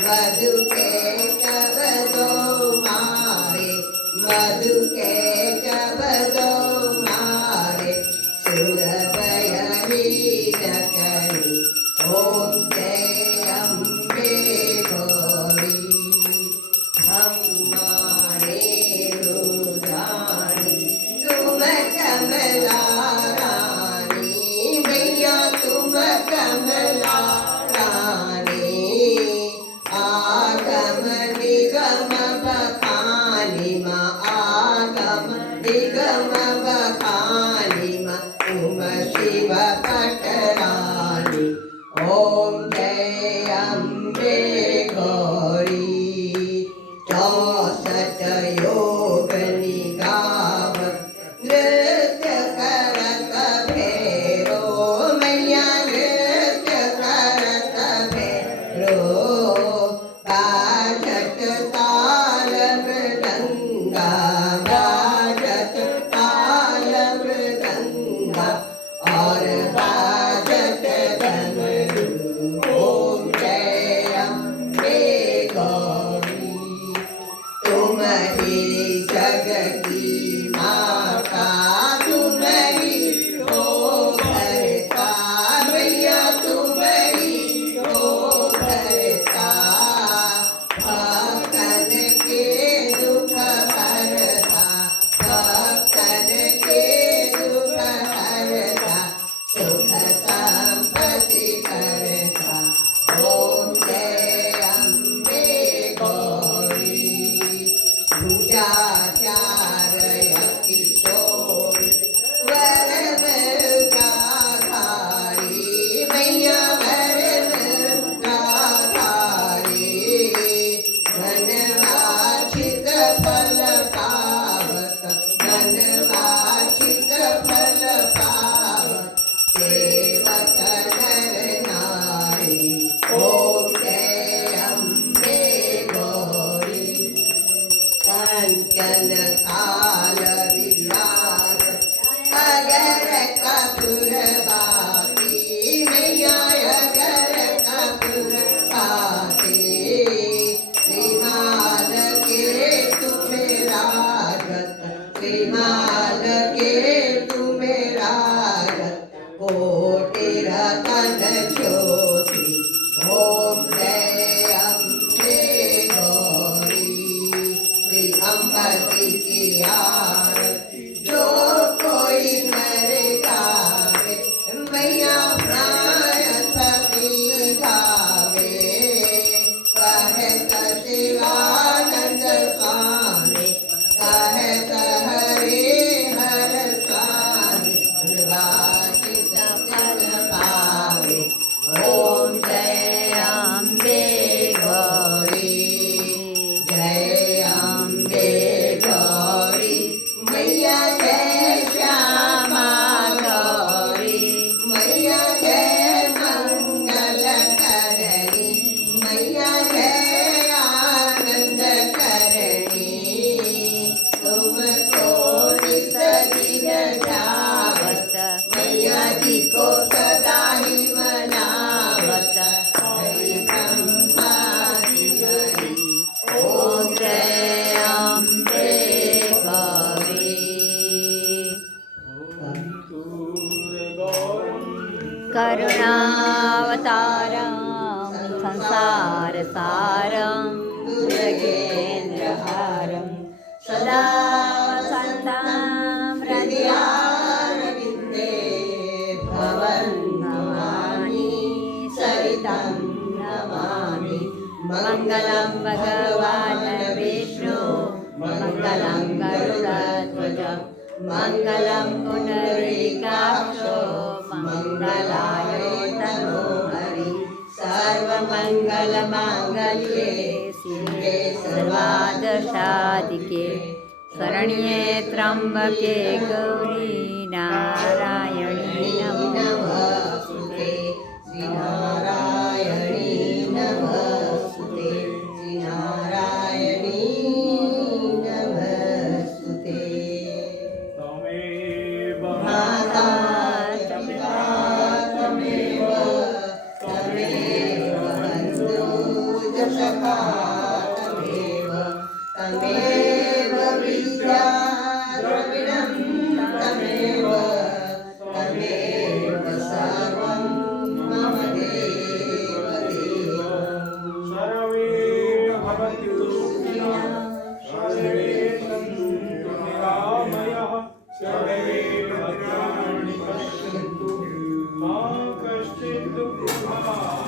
मधु के शब्दो मारे मधु के शब्दो मारे सुर भयहीन करी ओम जय अम्बे गौरी हमारे रुद्राणी तुम कमला रानी मैया तुम कमला रानी आगम निगम बखानी माँ आगम निगम बखानी माँ तुम शिव पटरानी ओम जय अम्बे गौरी 64 योग निगाव नृत्य करत भैरो मैया नृत्य करत भैरो बाजत ताल मृदंगा बाजत ताल मृदंगा और बाजत डमरू ओम जय अम्बे गौरी तुम ही जग की माता तुम ही हो भरता मैया तुम ही हो भरता भक्तन के दुख हरता भक्तन के दुख हरता सुख संपत्ति करता ओम जय अम्बे गौरी पूजाचारयति शोभि वरम गाधारी मैया वरम गाधारी धनवाचित फल पावक धनवाचित फल पावक सेवक नर नारी ओम जय अम्बे गौरी कंचन काल विलास अगर कपूर बाती मैया अगर कपूर बाती श्रीमाल के तुम्हें रागत श्रीमाल के तुम्हें रागत कोटि रतन ज्योति ओम जय अम्बे गौरी श्री अम्बती की आरती जो कोई नर गावे मैया प्राण सती गावे कहत शिवानंद स्वामी कहत हरे हर स्वामी निर्वाचित फल पावे ओम जय अम्बे गौरी जय अम्बे गौरी मैया जय श्यामा गौरी मैया जय मंगल करणी मैया जय आनंद करणी तुमको नित दिन जावत मैया जी को सदा ही मनावत हरि ब्रह्मा जी हरि ओम जय अम्बे गौरी करुणावतारं संसारसारं भुजगेन्द्रहारं सदा वसन्तं हृदयारविन्दे भवं नमामि सरितं नमामि मङ्गलं भगवान् विष्णु मङ्गलं गरुडध्वज मङ्गलं पुनरीकाक्षो मङ्गलाय तनोहरि सर्वमङ्गलमाङ्गल्ये शिवे सर्वादशाधिके शरण्ये त्र्यम्बके गौरी नारायणी नमोस्तुते नारायणी नमोस्तुते नारायणी नमोस्तुते तमेव माता च पिता त्वमेव त्वमेव बन्धुः च सखा तमेव तमेव विद्या द्रविणं तमेव तमेव सर्वं मम देव देव सर्वे भवन्तु सुखिनः सर्वे सन्तु निरामयाः सर्वे भद्राणि पश्यन्तु मा कश्चित् दुःखभाग्